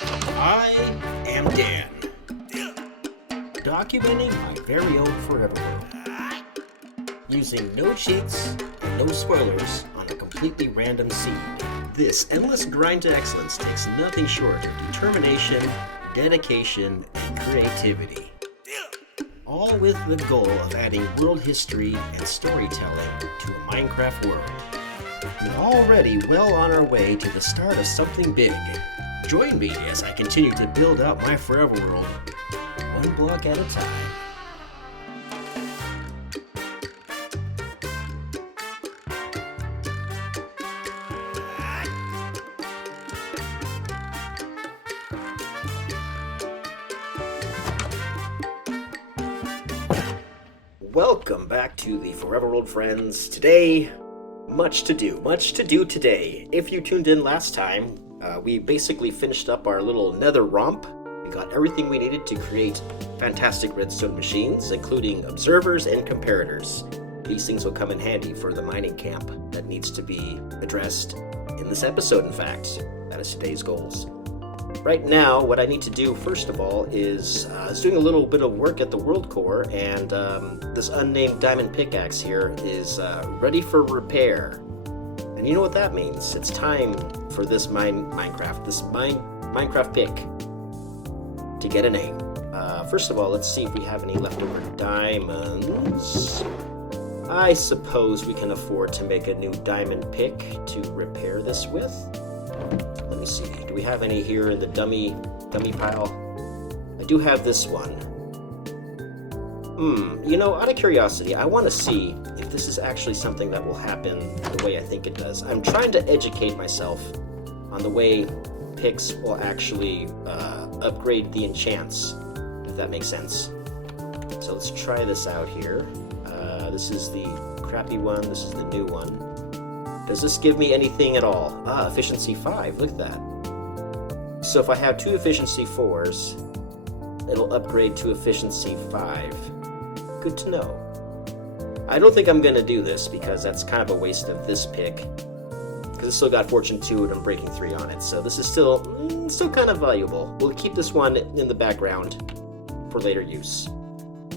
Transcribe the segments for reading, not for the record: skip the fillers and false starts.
I am Dan, documenting my very own Foreverworld, using no cheats and no spoilers on a completely random seed. This endless grind to excellence takes nothing short of determination, dedication, and creativity. All with the goal of adding world history and storytelling to a Minecraft world. We're already well on our way to the start of something big. Join me as I continue to build out my Forever World, one block at a time. Welcome back to the Forever World, friends. Today, much to do today. If you tuned in last time, we basically finished up our little nether romp. We got everything we needed to create fantastic redstone machines, including observers and comparators. These things will come in handy for the mining camp that needs to be addressed in this episode, in fact. That is today's goals. Right now, what I need to do, first of all, is doing a little bit of work at the world core, and this unnamed diamond pickaxe here is ready for repair. And you know what that means. It's time for this Minecraft pick to get a name. First of all, let's see if we have any leftover diamonds. I suppose we can afford to make a new diamond pick to repair this with. Let me see. Do we have any here in the dummy pile? I do have this one. Out of curiosity, I want to see if this is actually something that will happen the way I think it does. I'm trying to educate myself on the way picks will actually upgrade the enchants, if that makes sense. So let's try this out here. This is the crappy one. This is the new one. Does this give me anything at all? Efficiency 5. Look at that. So if I have two efficiency 4s, it'll upgrade to efficiency 5. Good to know. I don't think I'm going to do this because that's kind of a waste of this pick. Because it's still got Fortune 2 and I'm breaking 3 on it. So this is still kind of valuable. We'll keep this one in the background for later use.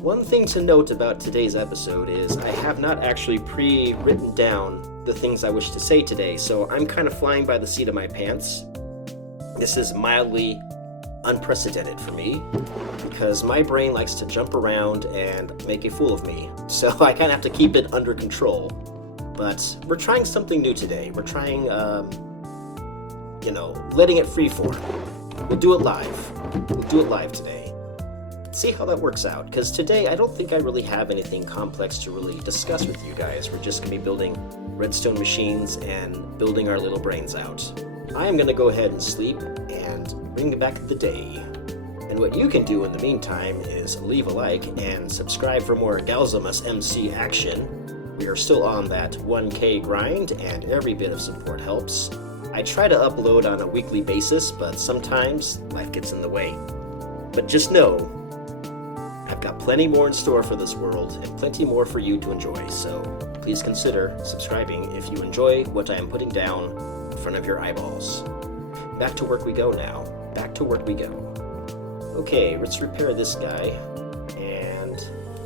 One thing to note about today's episode is I have not actually pre-written down the things I wish to say today, so I'm kind of flying by the seat of my pants. This is mildly unprecedented for me, because my brain likes to jump around and make a fool of me, so I kind of have to keep it under control. But we're trying something new today. We're trying, letting it freeform. We'll do it live today. See how that works out, because today I don't think I really have anything complex to really discuss with you guys. We're just going to be building redstone machines and building our little brains out. I am going to go ahead and sleep and bring back the day. And what you can do in the meantime is leave a like and subscribe for more Galzamus MC action. We are still on that 1K grind, and every bit of support helps. I try to upload on a weekly basis, but sometimes life gets in the way. But just know, I've got plenty more in store for this world, and plenty more for you to enjoy, so please consider subscribing if you enjoy what I am putting down in front of your eyeballs. Back to work we go now. Back to work we go. Okay, let's repair this guy, and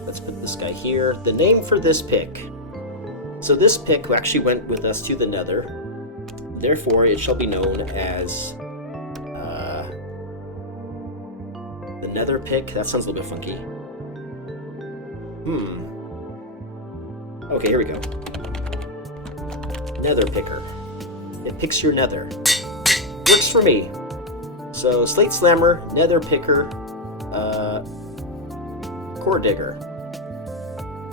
let's put this guy here. The name for this pick. So this pick actually went with us to the Nether, therefore it shall be known as the Nether pick. That sounds a little bit funky. Okay, here we go. Nether picker. It picks your nether. Works for me. So, slate slammer, nether picker, core digger,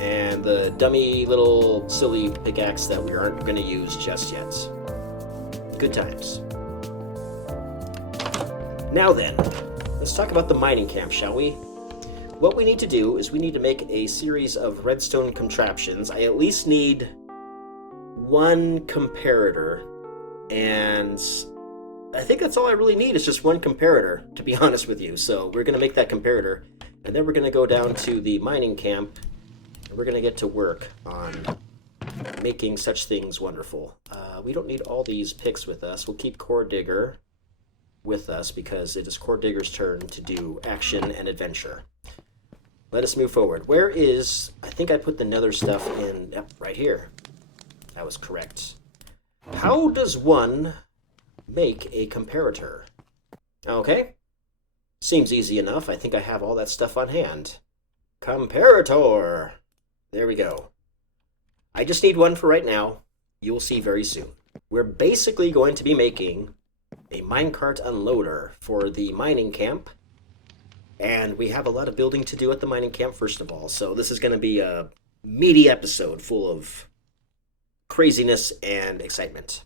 and the dummy little silly pickaxe that we aren't going to use just yet. Good times. Now then, let's talk about the mining camp, shall we? What we need to do is we need to make a series of redstone contraptions. I at least need one comparator, and I think that's all I really need is just one comparator, to be honest with you. So we're going to make that comparator, and then we're going to go down to the mining camp, and we're going to get to work on making such things wonderful. We don't need all these picks with us. We'll keep core digger. with us because it is Core Digger's turn to do action and adventure. Let us move forward. Where is... I think I put the nether stuff in... Yep, right here. That was correct. How does one make a comparator? Okay. Seems easy enough. I think I have all that stuff on hand. Comparator! There we go. I just need one for right now. You'll see very soon. We're basically going to be making a Minecart Unloader for the mining camp. And we have a lot of building to do at the mining camp, first of all. So this is going to be a meaty episode full of craziness and excitement.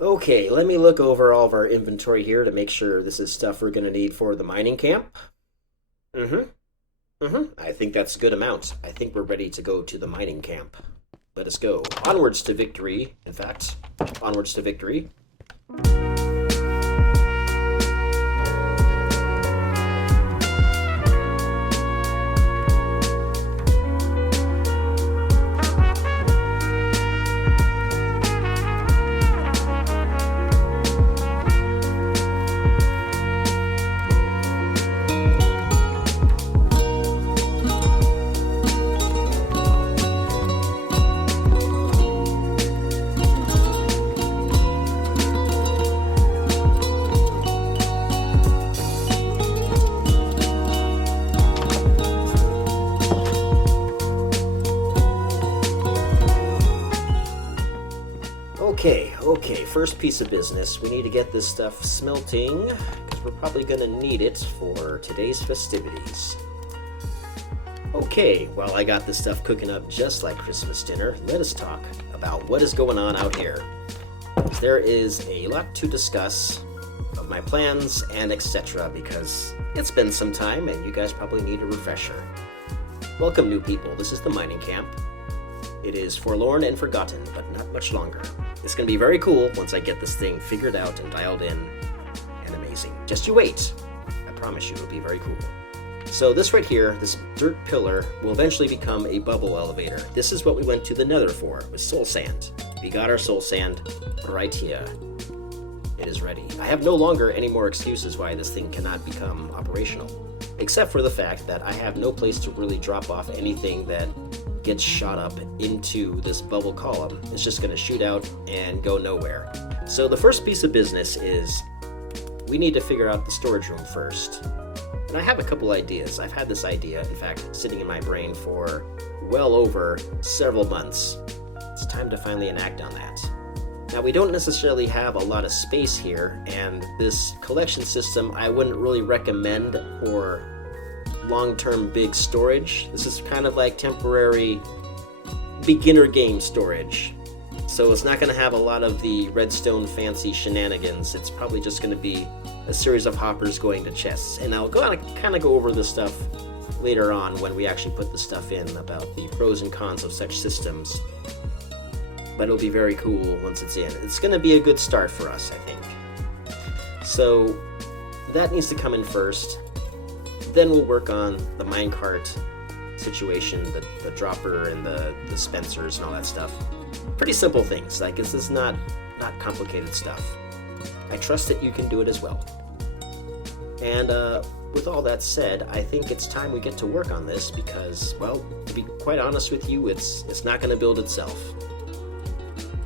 Okay, let me look over all of our inventory here to make sure this is stuff we're going to need for the mining camp. I think that's a good amount. I think we're ready to go to the mining camp. Let us go. Onwards to victory. In fact, onwards to victory. Okay, first piece of business. We need to get this stuff smelting, because we're probably going to need it for today's festivities. Okay, while I got this stuff cooking up just like Christmas dinner, let us talk about what is going on out here. There is a lot to discuss of my plans and etc., because it's been some time and you guys probably need a refresher. Welcome, new people. This is the mining camp. It is forlorn and forgotten, but not much longer. It's going to be very cool once I get this thing figured out and dialed in, and amazing. Just you wait. I promise you it'll be very cool. So this right here, this dirt pillar, will eventually become a bubble elevator. This is what we went to the nether for, with soul sand. We got our soul sand right here. It is ready. I have no longer any more excuses why this thing cannot become operational, except for the fact that I have no place to really drop off anything that gets shot up into this bubble column. It's just going to shoot out and go nowhere. So the first piece of business is we need to figure out the storage room first. And I have a couple ideas. I've had this idea, in fact, sitting in my brain for well over several months. It's time to finally enact on that. Now, we don't necessarily have a lot of space here, and this collection system I wouldn't really recommend for long-term big storage. This is kind of like temporary beginner game storage. So it's not going to have a lot of the redstone fancy shenanigans. It's probably just going to be a series of hoppers going to chests. And I'll kind of go over this stuff later on when we actually put the stuff in about the pros and cons of such systems. But it'll be very cool once it's in. It's going to be a good start for us, I think. So that needs to come in first. Then we'll work on the minecart situation, the dropper and the dispensers and all that stuff. Pretty simple things. Like, this is not complicated stuff. I trust that you can do it as well. And with all that said, I think it's time we get to work on this because, well, to be quite honest with you, it's not going to build itself.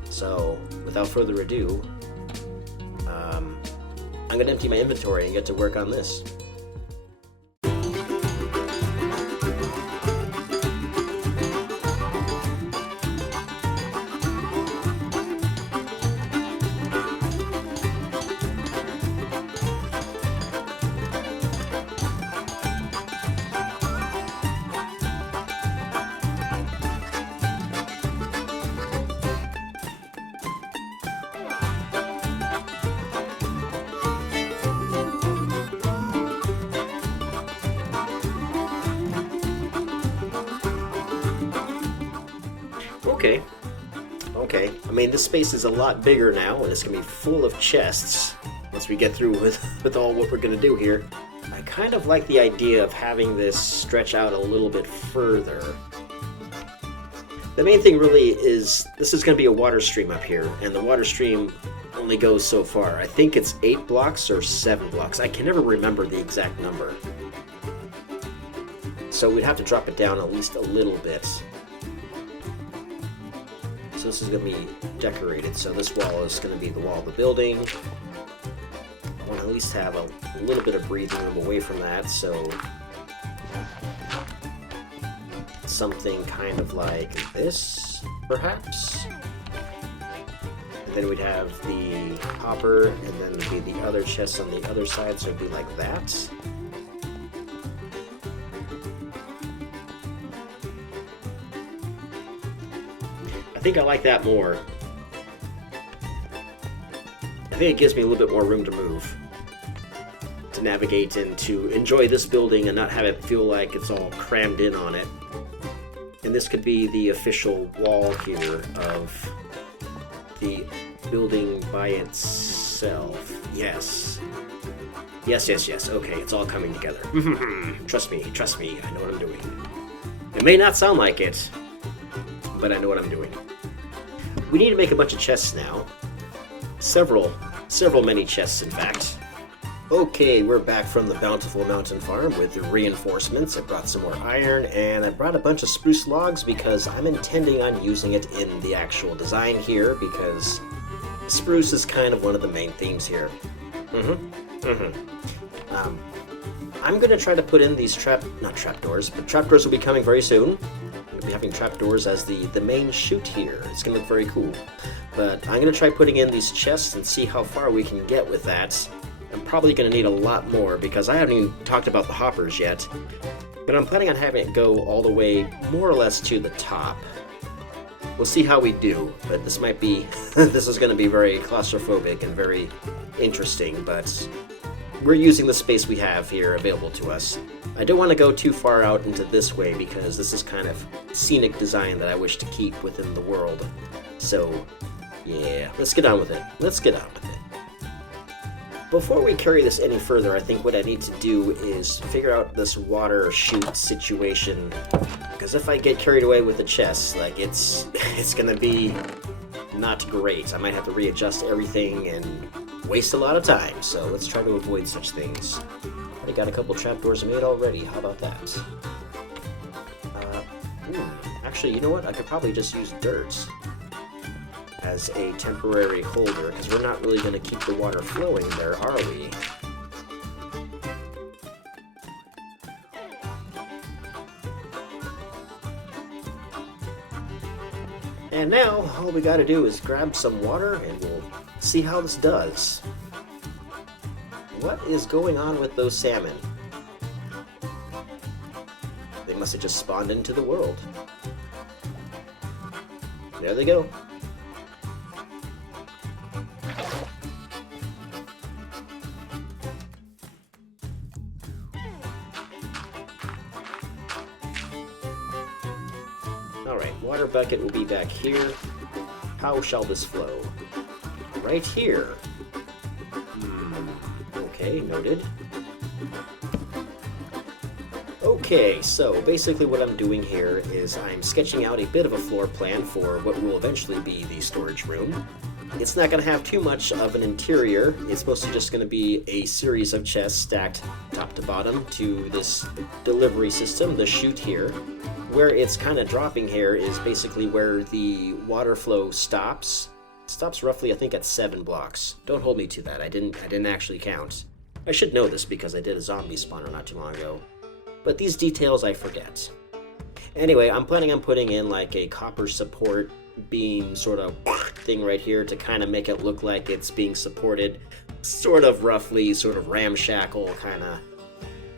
So, without further ado, I'm going to empty my inventory and get to work on this. Okay. I mean, this space is a lot bigger now, and it's going to be full of chests once we get through with all what we're going to do here. I kind of like the idea of having this stretch out a little bit further. The main thing really is this is going to be a water stream up here, and the water stream only goes so far. I think it's 8 blocks or 7 blocks. I can never remember the exact number. So we'd have to drop it down at least a little bit. So this is going to be decorated. So this wall is going to be the wall of the building. I want to at least have a little bit of breathing room away from that. So something kind of like this, perhaps. And then we'd have the hopper, and then there'd be the other chests on the other side, so it'd be like that. I think I like that more. I think it gives me a little bit more room to move, to navigate and to enjoy this building and not have it feel like it's all crammed in on it. And this could be the official wall here of the building by itself. Yes. Yes, yes, yes. Okay, it's all coming together. Trust me, I know what I'm doing. It may not sound like it, but I know what I'm doing. We need to make a bunch of chests now. Several many chests, in fact. Okay, we're back from the Bountiful Mountain Farm with the reinforcements. I brought some more iron, and I brought a bunch of spruce logs because I'm intending on using it in the actual design here, because spruce is kind of one of the main themes here. I'm going to try to put in these not trapdoors, but trapdoors will be coming very soon. I'm going to be having trapdoors as the main chute here. It's going to look very cool. But I'm going to try putting in these chests and see how far we can get with that. I'm probably going to need a lot more because I haven't even talked about the hoppers yet. But I'm planning on having it go all the way more or less to the top. We'll see how we do, but this might be, this is going to be very claustrophobic and very interesting, but we're using the space we have here available to us. I don't want to go too far out into this way because this is kind of scenic design that I wish to keep within the world. So, yeah, let's get on with it. Before we carry this any further, I think what I need to do is figure out this water chute situation, because if I get carried away with the chest, like it's gonna be not great. I might have to readjust everything and waste a lot of time, so let's try to avoid such things. I got a couple trapdoors made already. How about that? Actually, you know what? I could probably just use dirt as a temporary holder, because we're not really going to keep the water flowing there, are we? And now, all we got to do is grab some water, and we'll see how this does. What is going on with those salmon? They must have just spawned into the world. There they go. Alright, water bucket will be back here. How shall this flow? Right here. Okay, noted. Okay, so basically what I'm doing here is I'm sketching out a bit of a floor plan for what will eventually be the storage room. It's not going to have too much of an interior. It's mostly just going to be a series of chests stacked top to bottom to this delivery system, the chute here. Where it's kind of dropping here is basically where the water flow stops. It stops roughly, I think, at 7 blocks. Don't hold me to that. I didn't actually count. I should know this because I did a zombie spawner not too long ago. But these details I forget. Anyway, I'm planning on putting in like a copper support beam sort of thing right here to kind of make it look like it's being supported sort of roughly, sort of ramshackle,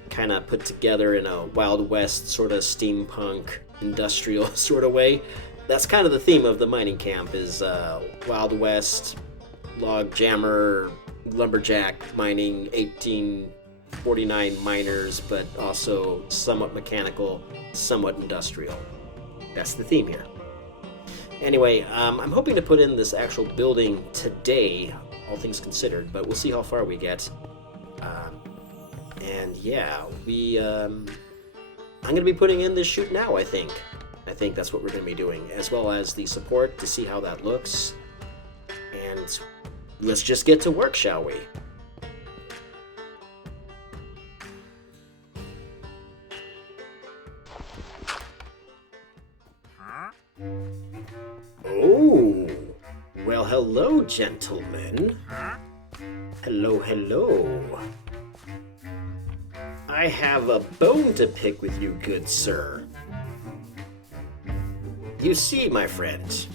kind of put together in a Wild West sort of steampunk industrial sort of way. That's kind of the theme of the mining camp is Wild West, log jammer, lumberjack mining, 1849 miners, but also somewhat mechanical, somewhat industrial. That's the theme here. Anyway, I'm hoping to put in this actual building today, all things considered, but we'll see how far we get. And yeah, I'm going to be putting in this chute now, I think. I think that's what we're going to be doing, as well as the support to see how that looks. And let's just get to work, shall we? Oh, well, hello, gentlemen. Hello, hello. I have a bone to pick with you, good sir. You see, my friend,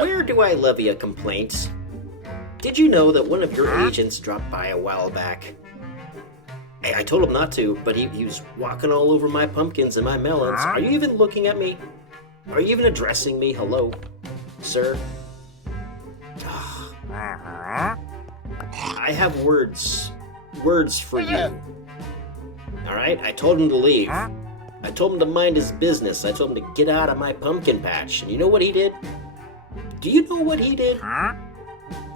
where do I levy a complaint? Did you know that one of your agents dropped by a while back? Hey, I told him not to, but he was walking all over my pumpkins and my melons. Are you even looking at me? Are you even addressing me? Hello, sir? I have words for you. Alright, I told him to leave. I told him to mind his business. I told him to get out of my pumpkin patch. And you know what he did? Do you know what he did?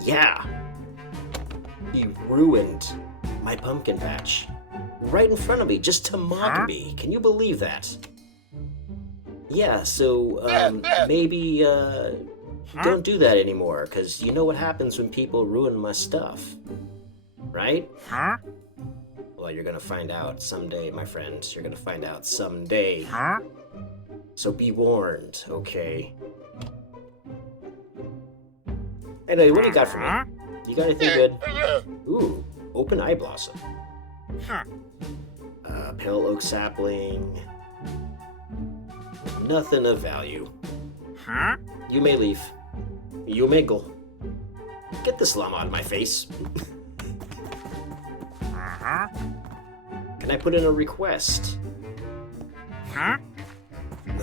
Yeah. He ruined my pumpkin patch. Right in front of me, just to mock me. Can you believe that? Yeah, so, maybe, don't do that anymore, because you know what happens when people ruin my stuff. Right? Well, you're gonna find out someday, my friend. You're gonna find out someday. So be warned, okay? Anyway, what do you got for me? You got anything good? Ooh, open eye blossom. Pale oak sapling. Nothing of value. You may leave. You may go. Get this llama out of my face. Can I put in a request? No,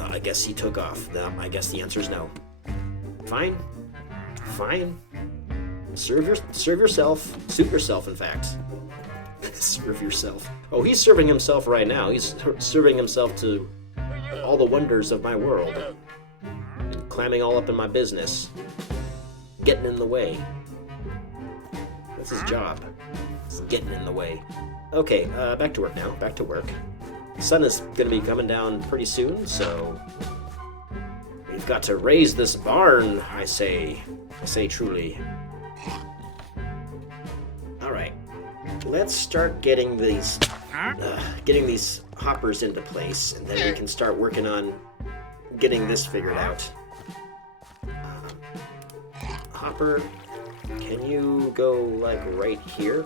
I guess he took off. No, I guess the answer is no. Fine. Fine. Serve yourself. Suit yourself, in fact. Serve yourself. Oh, he's serving himself right now. He's serving himself to all the wonders of my world. And climbing all up in my business. Getting in the way. That's his job. It's getting in the way. Okay, back to work now. Back to work. The sun is gonna be coming down pretty soon, so we've got to raise this barn, I say truly. Alright. Let's start getting these hoppers into place, and then we can start working on getting this figured out. Hopper, can you go, like, right here?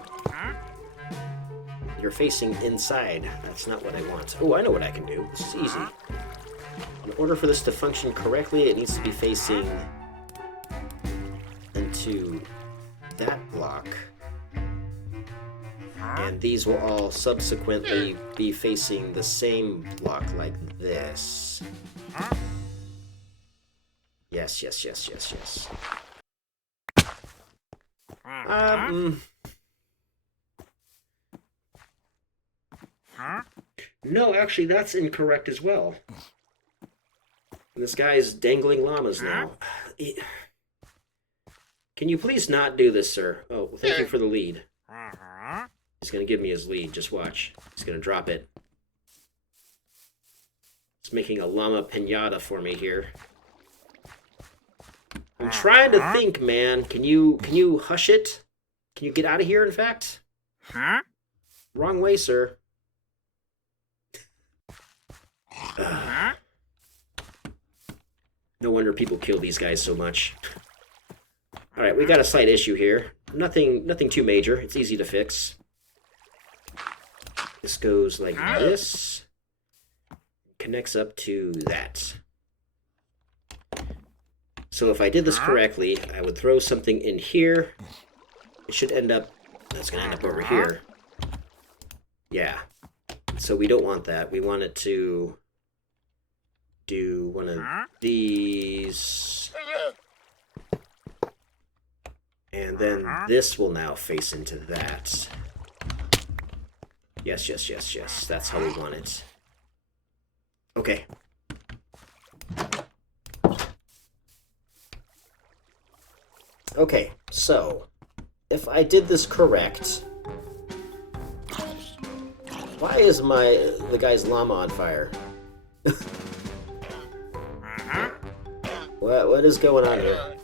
You're facing inside. That's not what I want. Oh, I know what I can do. This is easy. In order for this to function correctly, it needs to be facing into that block. And these will all subsequently be facing the same block like this. Yes, yes, yes, yes, yes. No, actually, that's incorrect as well. This guy's dangling llamas now. Can you please not do this, sir? Oh, well, thank you for the lead. He's gonna give me his lead. Just watch. He's gonna drop it. He's making a llama piñata for me here. I'm trying to think, man. Can you hush it? Can you get out of here, in fact? Wrong way, sir. No wonder people kill these guys so much. Alright, we got a slight issue here. Nothing too major. It's easy to fix. This goes like this. Connects up to that. So if I did this correctly, I would throw something in here. It should end up... That's going to end up over here. Yeah. So we don't want that. We want it to do one of these. And then this will now face into that. Yes, yes, yes, yes. That's how we want it. Okay. Okay, so if I did this correct, why is the guy's llama on fire? What is going on here?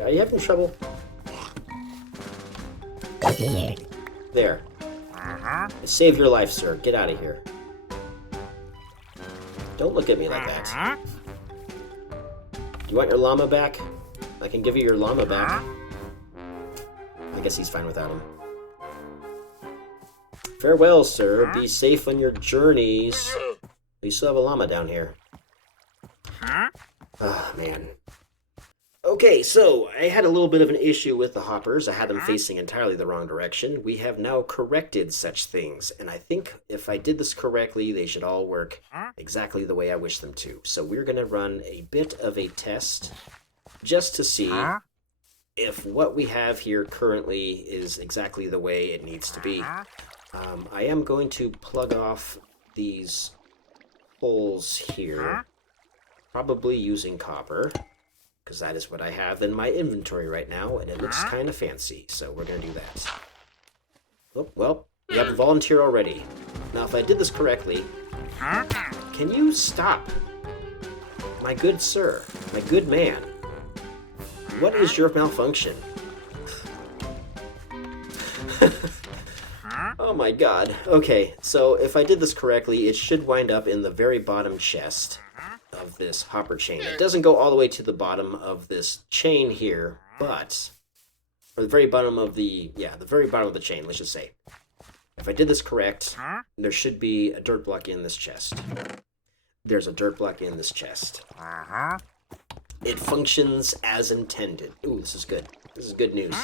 Are you having trouble? There. I saved your life, sir. Get out of here. Don't look at me like that. Do you want your llama back? I can give you your llama back. I guess he's fine without him. Farewell, sir. Be safe on your journeys. We still have a llama down here. Ah, man. Okay, so I had a little bit of an issue with the hoppers. I had them facing entirely the wrong direction. We have now corrected such things, and I think if I did this correctly, they should all work exactly the way I wish them to. So we're going to run a bit of a test just to see if what we have here currently is exactly the way it needs to be. I am going to plug off these holes here, probably using copper, because that is what I have in my inventory right now, and it looks kind of fancy, so we're going to do that. Oh, well, we have a volunteer already. Now, if I did this correctly, can you stop? My good sir, my good man, what is your malfunction? Oh my god. Okay, so if I did this correctly, it should wind up in the very bottom chest of this hopper chain. It doesn't go all the way to the bottom of this chain here, but... or the very bottom of the... yeah, the very bottom of the chain, let's just say. If I did this correct, there should be a dirt block in this chest. There's a dirt block in this chest. It functions as intended. Ooh, this is good. This is good news.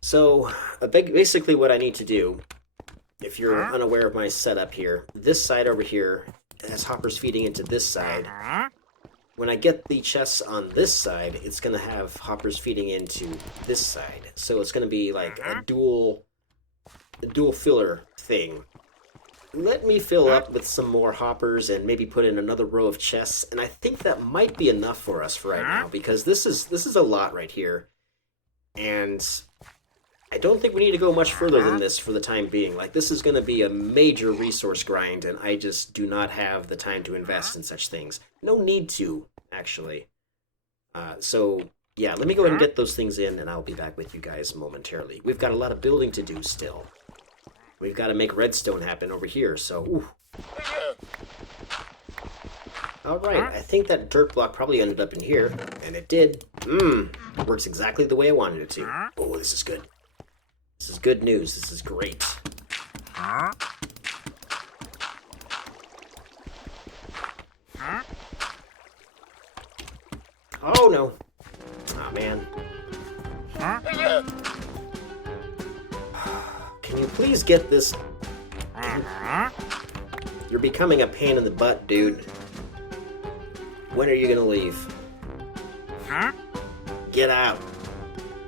So, basically what I need to do, if you're unaware of my setup here, this side over here has hoppers feeding into this side. When I get the chests on this side, it's going to have hoppers feeding into this side. So it's going to be like a dual filler thing. Let me fill up with some more hoppers and maybe put in another row of chests, and I think that might be enough for us for right now, because this is a lot right here. And I don't think we need to go much further than this for the time being. Like, this is going to be a major resource grind, and I just do not have the time to invest in such things. No need to, actually. So, yeah, let me go ahead and get those things in, and I'll be back with you guys momentarily. We've got a lot of building to do still. We've got to make redstone happen over here, so... ooh. Alright, I think that dirt block probably ended up in here, and it did. Works exactly the way I wanted it to. Oh, this is good. This is good news. This is great. Oh, no. Oh, man. Can you please get this... You're becoming a pain in the butt, dude. When are you gonna leave? Get out.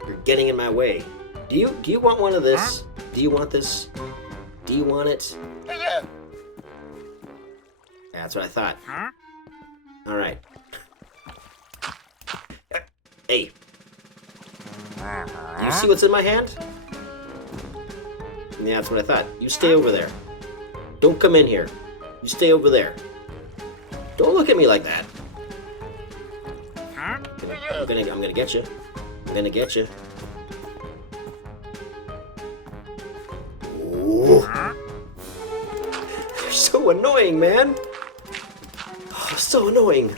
You're getting in my way. Do you want one of this? Do you want this? Do you want it? Yeah, that's what I thought. Alright. Hey. You see what's in my hand? Yeah, that's what I thought. You stay over there. Don't come in here. You stay over there. Don't look at me like that. I'm gonna get you. I'm gonna get you. Ooh. They're so annoying, man. Oh, so annoying.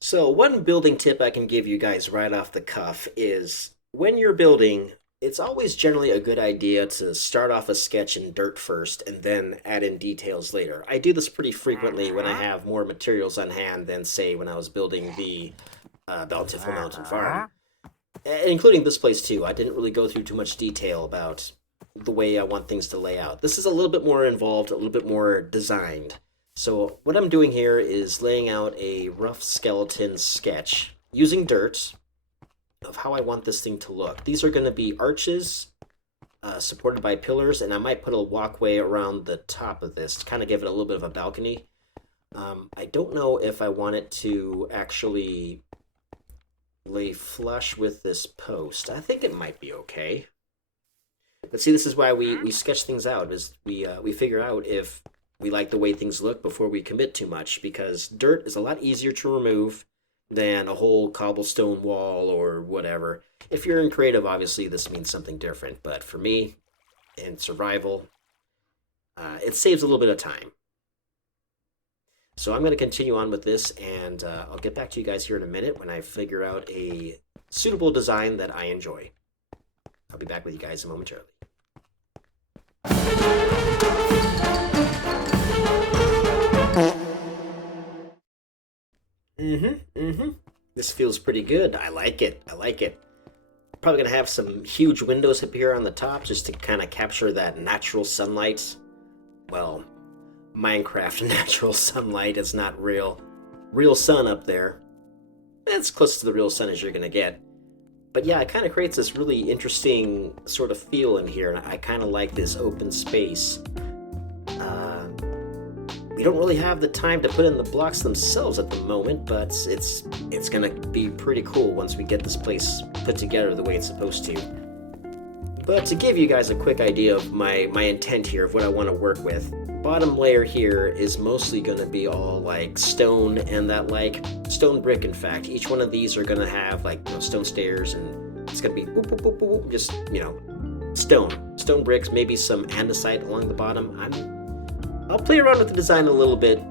So, one building tip I can give you guys right off the cuff is when you're building, it's always generally a good idea to start off a sketch in dirt first and then add in details later. I do this pretty frequently when I have more materials on hand than, say, when I was building the Bountiful Mountain Farm. Including this place, too. I didn't really go through too much detail about the way I want things to lay out. This is a little bit more involved, a little bit more designed. So what I'm doing here is laying out a rough skeleton sketch using dirt of how I want this thing to look. These are going to be arches supported by pillars, and I might put a walkway around the top of this to kind of give it a little bit of a balcony. I don't know if I want it to actually lay flush with this post. I think it might be okay. But see, this is why we sketch things out, is we figure out if we like the way things look before we commit too much, because dirt is a lot easier to remove than a whole cobblestone wall or whatever. If you're in creative, obviously this means something different, but for me, in survival, it saves a little bit of time. So I'm going to continue on with this, and I'll get back to you guys here in a minute when I figure out a suitable design that I enjoy. I'll be back with you guys momentarily. This feels pretty good. I like it. I like it. Probably gonna have some huge windows up here on the top just to kind of capture that natural sunlight. Well, Minecraft natural sunlight is not real sun up there. It's close to the real sun as you're gonna get. But yeah, it kind of creates this really interesting sort of feel in here, and I kind of like this open space. We don't really have the time to put in the blocks themselves at the moment, but it's gonna be pretty cool once we get this place put together the way it's supposed to. But to give you guys a quick idea of my intent here of what I want to work with, bottom layer here is mostly going to be all like stone and that like stone brick. In fact, each one of these are going to have like stone stairs, and it's going to be boop, boop, boop, boop, just stone bricks, maybe some andesite along the bottom. I'll play around with the design a little bit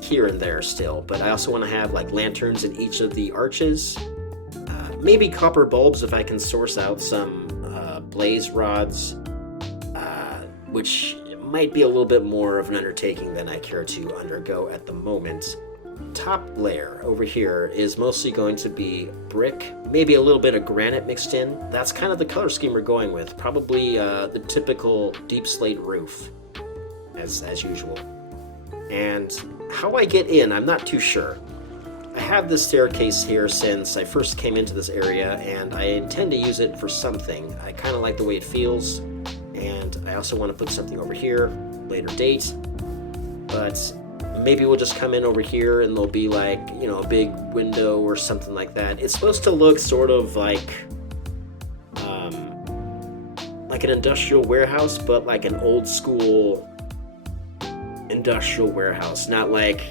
here and there still, but I also want to have like lanterns in each of the arches, maybe copper bulbs if I can source out some blaze rods, which might be a little bit more of an undertaking than I care to undergo at the moment. Top layer over here is mostly going to be brick, maybe a little bit of granite mixed in. That's kind of the color scheme we're going with, probably the typical deep slate roof, as usual. And how I get in, I'm not too sure. I have this staircase here since I first came into this area, and I intend to use it for something. I kind of like the way it feels, and I also want to put something over here, later date. But maybe we'll just come in over here and there'll be like, a big window or something like that. It's supposed to look sort of like an industrial warehouse, but like an old school industrial warehouse, not like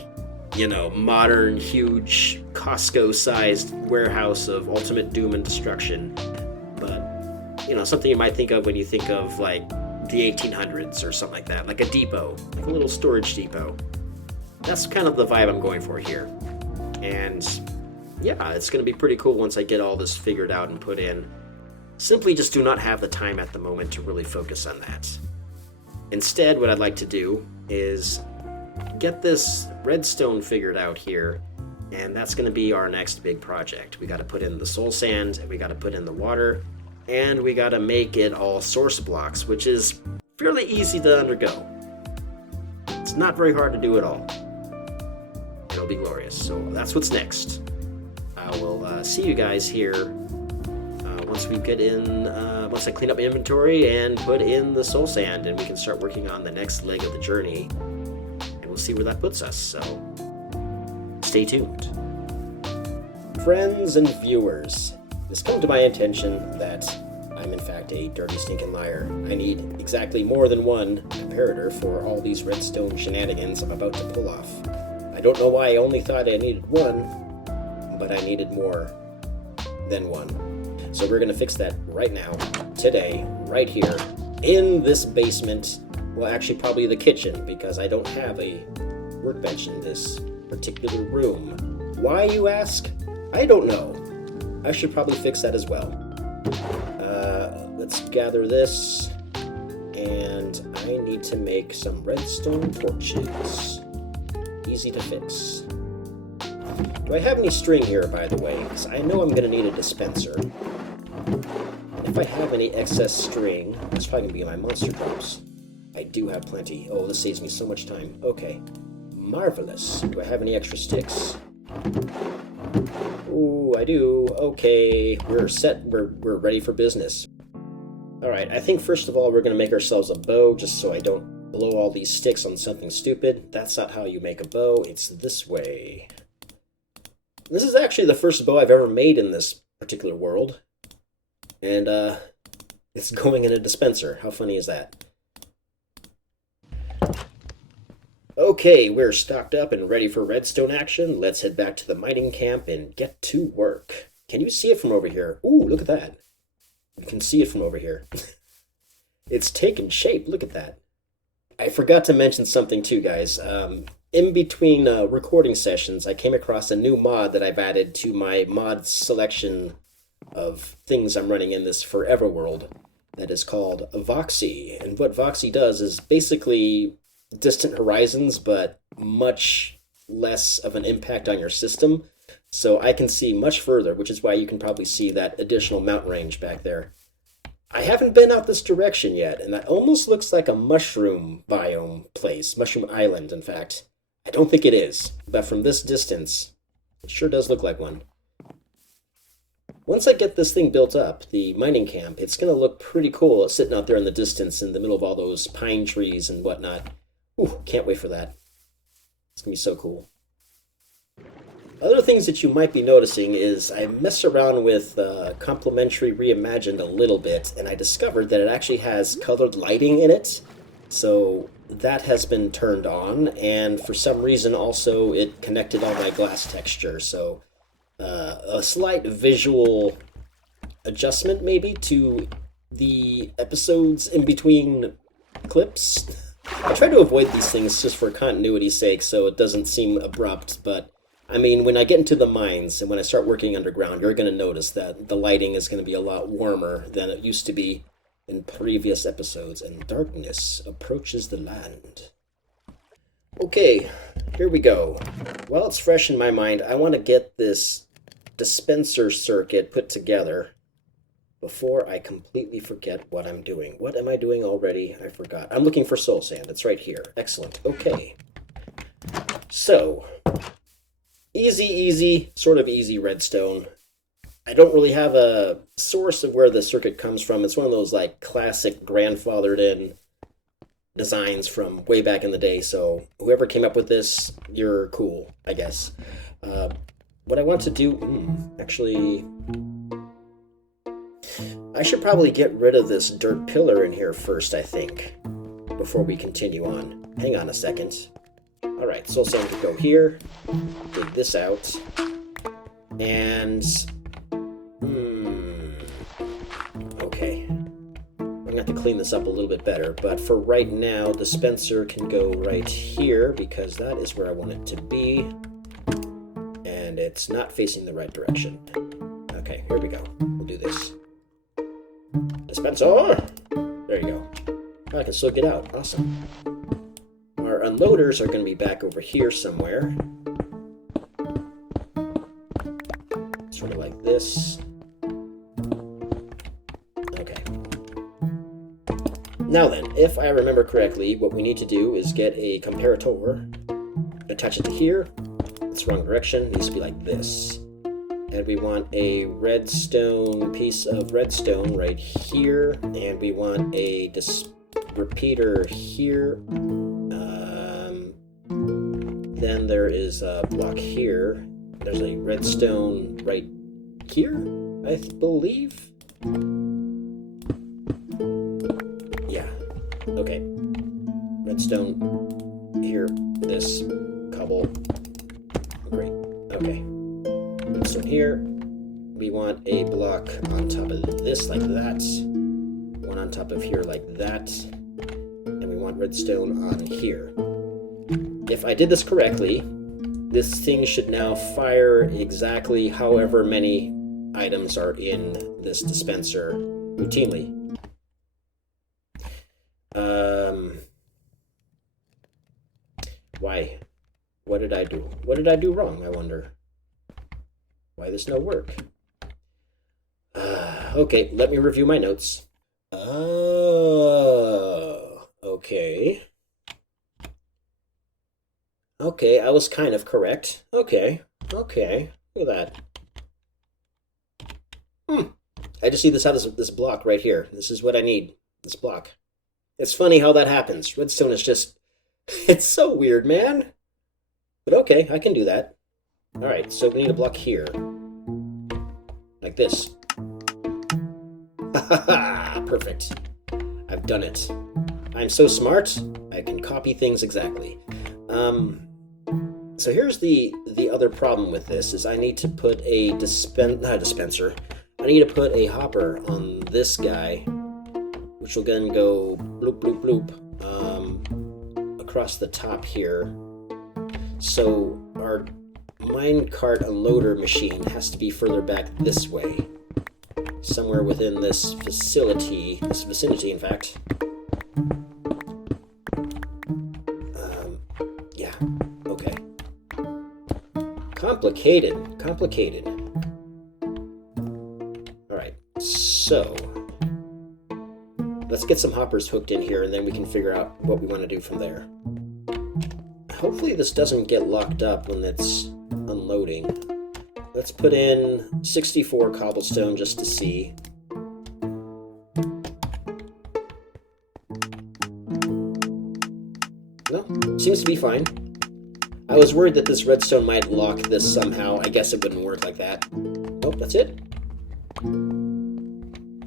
modern, huge, Costco-sized warehouse of ultimate doom and destruction. But, something you might think of when you think of, like, the 1800s or something like that. Like a depot, like a little storage depot. That's kind of the vibe I'm going for here. And, yeah, it's going to be pretty cool once I get all this figured out and put in. Simply just do not have the time at the moment to really focus on that. Instead, what I'd like to do is get this redstone figured out here, and that's going to be our next big project. We got to put in the soul sand, and we got to put in the water, and we got to make it all source blocks, which is fairly easy to undergo. It's not very hard to do at all. It'll be glorious. So that's what's next. I will see you guys here once we get in, once I clean up my inventory and put in the soul sand, and we can start working on the next leg of the journey. We'll see where that puts us, so stay tuned. Friends and viewers, it's come to my attention that I'm in fact a dirty stinking liar. I need exactly more than one comparator for all these redstone shenanigans I'm about to pull off. I don't know why I only thought I needed one, but I needed more than one. So we're going to fix that right now, today, right here, in this basement. Well, actually, probably the kitchen, because I don't have a workbench in this particular room. Why, you ask? I don't know. I should probably fix that as well. Let's gather this, and I need to make some redstone torches. Easy to fix. Do I have any string here, by the way? Because I know I'm going to need a dispenser. If I have any excess string, that's probably going to be my monster drops. I do have plenty. Oh, this saves me so much time. Okay. Marvelous. Do I have any extra sticks? Ooh, I do. Okay. We're set. We're ready for business. Alright, I think first of all we're going to make ourselves a bow, just so I don't blow all these sticks on something stupid. That's not how you make a bow. It's this way. This is actually the first bow I've ever made in this particular world. And, it's going in a dispenser. How funny is that? Okay, we're stocked up and ready for redstone action. Let's head back to the mining camp and get to work. Can you see it from over here? Ooh, look at that. You can see it from over here. It's taken shape. Look at that. I forgot to mention something too, guys. In between recording sessions, I came across a new mod that I've added to my mod selection of things I'm running in this Foreverworld that is called Voxy. And what Voxy does is basically distant horizons, but much less of an impact on your system. So I can see much further, which is why you can probably see that additional mountain range back there. I haven't been out this direction yet, and that almost looks like a mushroom biome place, mushroom island, in fact. I don't think it is, but from this distance, it sure does look like one. Once I get this thing built up, the mining camp, it's going to look pretty cool sitting out there in the distance in the middle of all those pine trees and whatnot. Ooh, can't wait for that. It's going to be so cool. Other things that you might be noticing is I mess around with Complementary Reimagined a little bit, and I discovered that it actually has colored lighting in it. So that has been turned on, and for some reason also it connected all my glass texture. So a slight visual adjustment maybe to the episodes in between clips. I try to avoid these things just for continuity's sake so it doesn't seem abrupt, but I mean, when I get into the mines and when I start working underground, you're going to notice that the lighting is going to be a lot warmer than it used to be in previous episodes, and darkness approaches the land. Okay, here we go. While it's fresh in my mind, I want to get this dispenser circuit put together before I completely forget what I'm doing. What am I doing already? I forgot. I'm looking for soul sand. It's right here. Excellent. Okay. So, easy, sort of easy redstone. I don't really have a source of where the circuit comes from. It's one of those like classic grandfathered in designs from way back in the day. So whoever came up with this, you're cool, I guess. What I want to do, actually, I should probably get rid of this dirt pillar in here first, I think, before we continue on. Hang on a second. All right, soul sand could go here. Dig this out. And, okay. I'm gonna have to clean this up a little bit better, but for right now, dispenser can go right here because that is where I want it to be. And it's not facing the right direction. Okay, here we go. We'll do this. Dispenser! There you go. Oh, I can still get out. Awesome. Our unloaders are going to be back over here somewhere. Sort of like this. Okay. Now then, if I remember correctly, what we need to do is get a comparator, attach it to here. It's wrong direction. It needs to be like this. And we want a redstone, piece of redstone right here. And we want a repeater here. Then there is a block here. There's a redstone right here, I believe. Yeah. Okay. Redstone here. This cobble. Great. Okay. Redstone here. We want a block on top of this like that. One on top of here like that. And we want redstone on here. If I did this correctly, this thing should now fire exactly however many items are in this dispenser routinely. Why? What did I do? What did I do wrong, I wonder? Why this no work? Okay, let me review my notes. Oh, okay. Okay, I was kind of correct. Okay, look at that. I just need this block right here. This is what I need, this block. It's funny how that happens. Redstone is just, it's so weird, man. But okay, I can do that. All right, so we need a block here. Like this. Perfect. I've done it. I'm so smart, I can copy things exactly. So here's the other problem with this is I need to put a dispenser. I need to put a hopper on this guy, which will then go bloop bloop bloop across the top here. So our Minecart Unloader machine has to be further back this way, somewhere within this vicinity, in fact. Yeah, okay. Complicated. Alright, so let's get some hoppers hooked in here and then we can figure out what we want to do from there. Hopefully this doesn't get locked up when it's unloading. Let's put in 64 cobblestone just to see. No, seems to be fine. I was worried that this redstone might lock this somehow. I guess it wouldn't work like that. Oh, that's it?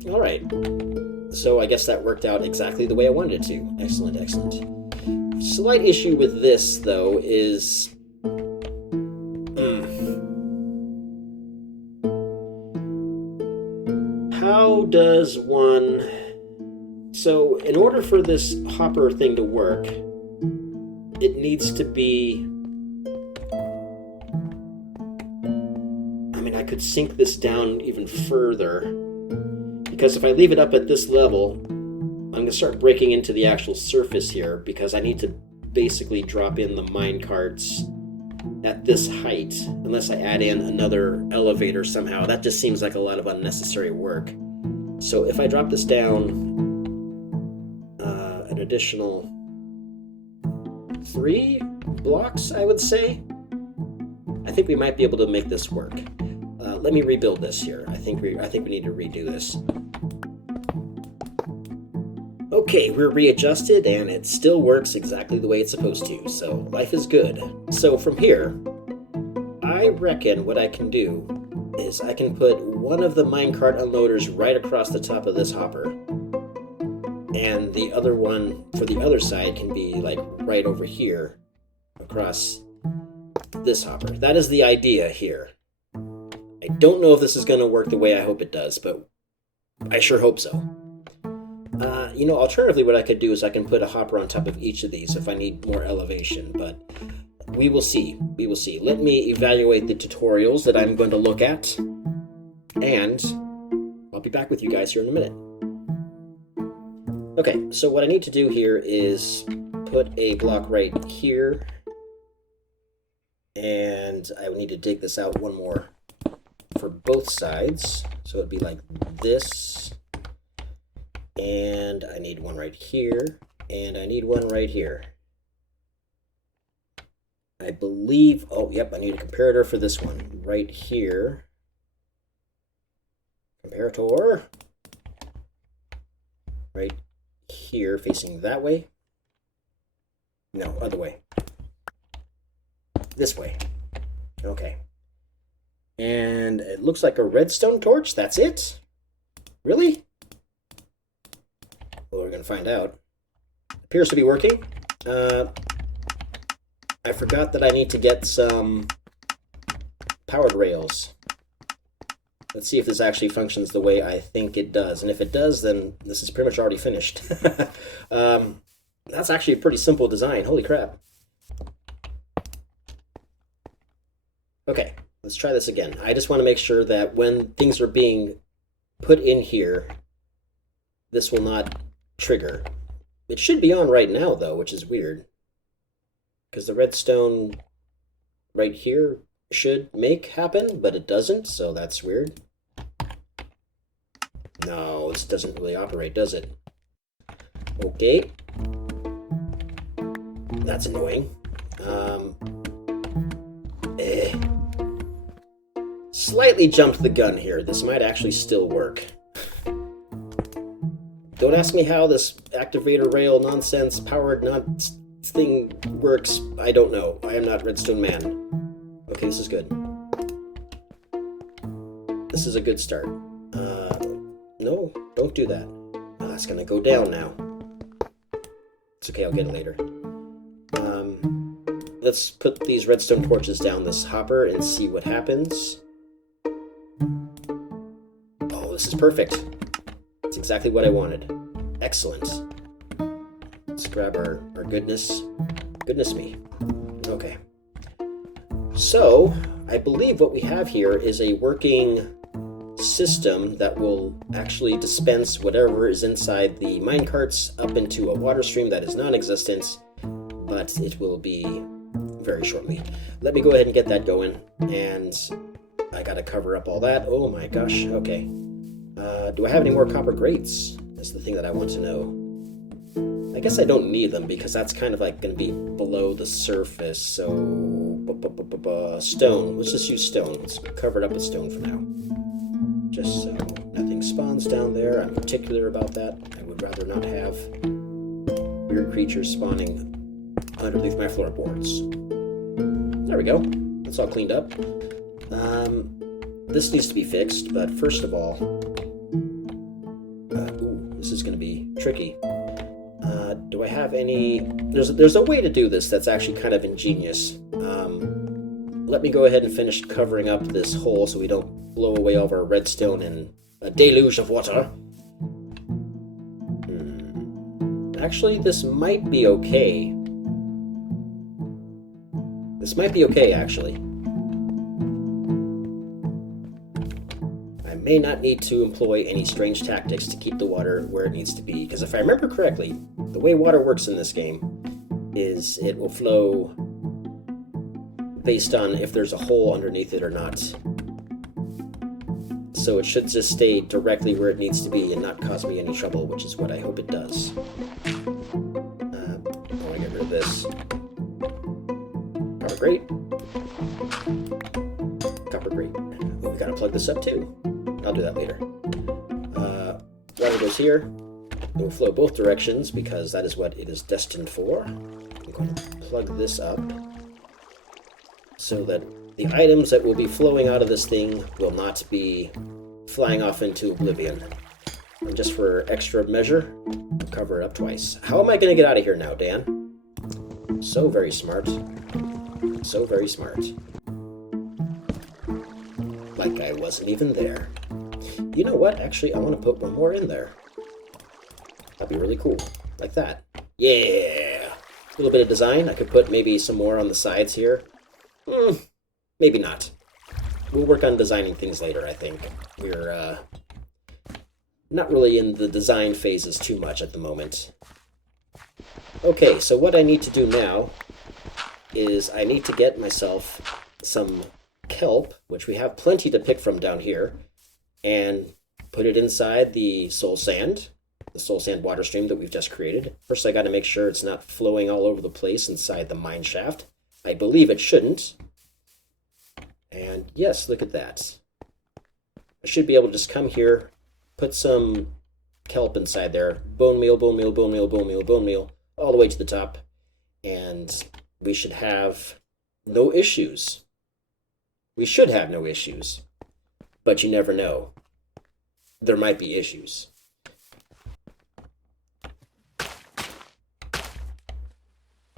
Alright. So I guess that worked out exactly the way I wanted it to. Excellent, excellent. Slight issue with this, though, is... How does one... So, in order for this hopper thing to work, it needs to be... I mean, I could sink this down even further, because if I leave it up at this level, I'm going to start breaking into the actual surface here, because I need to basically drop in the minecarts at this height, unless I add in another elevator somehow. That just seems like a lot of unnecessary work. So if I drop this down an additional 3 blocks, I would say, I think we might be able to make this work. Let me rebuild this here. I think we need to redo this. Okay, we're readjusted and it still works exactly the way it's supposed to, so life is good. So from here, I reckon what I can do is I can put one of the minecart unloaders right across the top of this hopper, and the other one for the other side can be like right over here across this hopper. That is the idea here. I don't know if this is going to work the way I hope it does, but I sure hope so. You know, alternatively, what I could do is I can put a hopper on top of each of these if I need more elevation, but we will see. We will see. Let me evaluate the tutorials that I'm going to look at, and I'll be back with you guys here in a minute. Okay, so what I need to do here is put a block right here, and I would need to dig this out one more for both sides. So it'd be like this. And I need one right here, and I need one right here. I believe, oh, yep, I need a comparator for this one. Right here. Comparator. Right here, facing that way. No, other way. This way. Okay. And it looks like a redstone torch, that's it? Really? Well, we're going to find out. Appears to be working. I forgot that I need to get some powered rails. Let's see if this actually functions the way I think it does. And if it does, then this is pretty much already finished. That's actually a pretty simple design. Holy crap. Okay, let's try this again. I just want to make sure that when things are being put in here, this will not trigger. It should be on right now, though, which is weird, because the redstone right here should make happen, but it doesn't, so that's weird. No, this doesn't really operate, does it? Okay. That's annoying. Slightly jumped the gun here. This might actually still work. Don't ask me how this activator rail nonsense powered thing works. I don't know. I am not Redstone Man. Okay, this is good. This is a good start. No, don't do that. Oh, it's gonna go down now. It's okay, I'll get it later. let's put these redstone torches down this hopper and see what happens. Oh, this is perfect. It's exactly what I wanted. Excellent. Let's grab our goodness. Goodness me. Okay. So, I believe what we have here is a working system that will actually dispense whatever is inside the minecarts up into a water stream that is non-existent, but it will be very shortly. Let me go ahead and get that going, and I gotta cover up all that. Oh my gosh, okay. Do I have any more copper grates? That's the thing that I want to know. I guess I don't need them because that's kind of like going to be below the surface, so... stone. Let's just use stone. Let's cover it up with stone for now. Just so nothing spawns down there. I'm particular about that. I would rather not have weird creatures spawning underneath my floorboards. There we go. That's all cleaned up. This needs to be fixed, but first of all... ooh, this is going to be tricky. Do I have any... There's a way to do this that's actually kind of ingenious. Let me go ahead and finish covering up this hole so we don't blow away all of our redstone in a deluge of water. Actually, this might be okay. This might be okay, actually. I may not need to employ any strange tactics to keep the water where it needs to be, because if I remember correctly, the way water works in this game is it will flow based on if there's a hole underneath it or not. So it should just stay directly where it needs to be and not cause me any trouble, which is what I hope it does. I want to get rid of this. Copper grate. Copper grate. Oh, we gotta plug this up too. I'll do that later. Water goes here. It will flow both directions because that is what it is destined for. I'm going to plug this up so that the items that will be flowing out of this thing will not be flying off into oblivion. And just for extra measure, I'll cover it up twice. How am I going to get out of here now, Dan? So very smart. So very smart. Like I wasn't even there. You know what? Actually, I want to put one more in there. That'd be really cool. Like that. Yeah! A little bit of design. I could put maybe some more on the sides here. Maybe not. We'll work on designing things later, I think. We're not really in the design phases too much at the moment. Okay, so what I need to do now is I need to get myself some kelp, which we have plenty to pick from down here, and put it inside the soul sand water stream that we've just created. First, I got to make sure it's not flowing all over the place inside the mine shaft. I believe it shouldn't. And yes, look at that. I should be able to just come here, put some kelp inside there, bone meal, bone meal, bone meal, bone meal, bone meal, all the way to the top, and we should have no issues. We should have no issues, but you never know. There might be issues.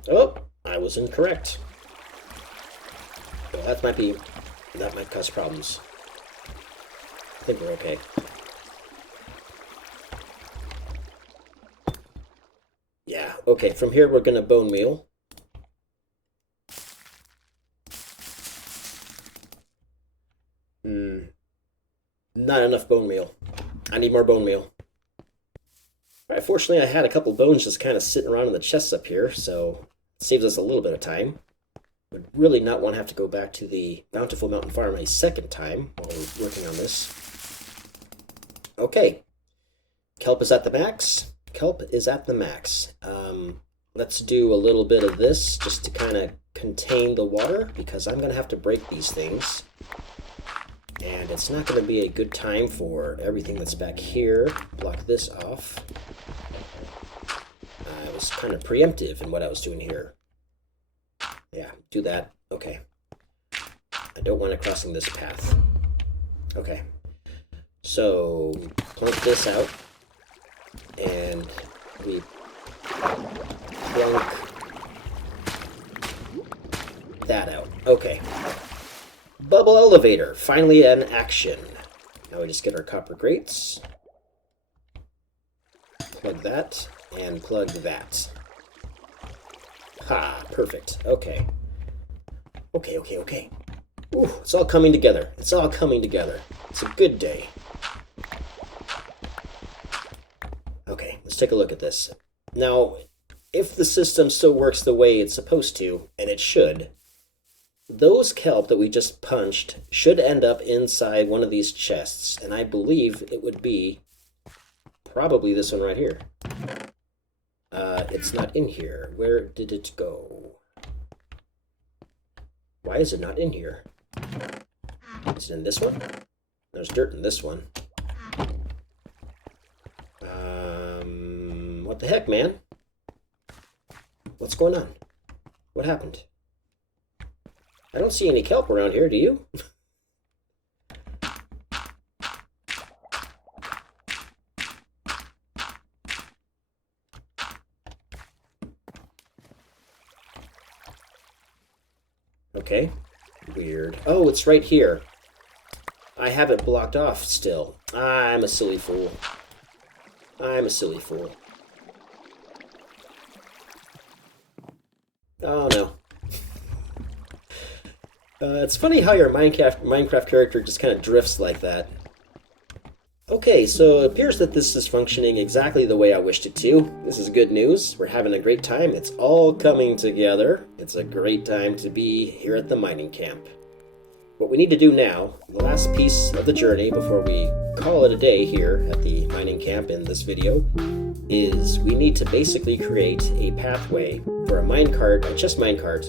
Oh, I was incorrect. Well, that might cause problems. I think we're okay. Yeah, okay, from here we're gonna bone meal. Not enough bone meal. I need more bone meal. Alright, fortunately I had a couple bones just kind of sitting around in the chests up here, so it saves us a little bit of time. Would really not want to have to go back to the Bountiful Mountain Farm a second time while we're working on this. Okay. Kelp is at the max. Kelp is at the max. Let's do a little bit of this just to kind of contain the water, because I'm going to have to break these things. And it's not going to be a good time for everything that's back here. Block this off. I was kind of preemptive in what I was doing here. Yeah, do that. Okay. I don't want it crossing this path. Okay. So, plunk this out. And we plunk Okay. Bubble elevator, finally in action. Now we just get our copper grates. Plug that, and plug that. Ha, perfect. Okay. Okay. Ooh, it's all coming together. It's all coming together. It's a good day. Okay, let's take a look at this. Now, if the system still works the way it's supposed to, and it should, those kelp that we just punched should end up inside one of these chests, and I believe it would be probably this one right here. It's not in here. Where did it go? Why is it not in here? Is it in this one? There's dirt in this one. What the heck, man? What's going on? What happened? I don't see any kelp around here, do you? Okay. Weird. Oh, it's right here. I have it blocked off still. I'm a silly fool. I'm a silly fool. Oh, no. It's funny how your Minecraft character just kind of drifts like that. Okay, so it appears that this is functioning exactly the way I wished it to. This is good news. We're having a great time. It's all coming together. It's a great time to be here at the mining camp. What we need to do now, the last piece of the journey before we call it a day here at the mining camp in this video, is we need to basically create a pathway for a minecart, a chest minecart,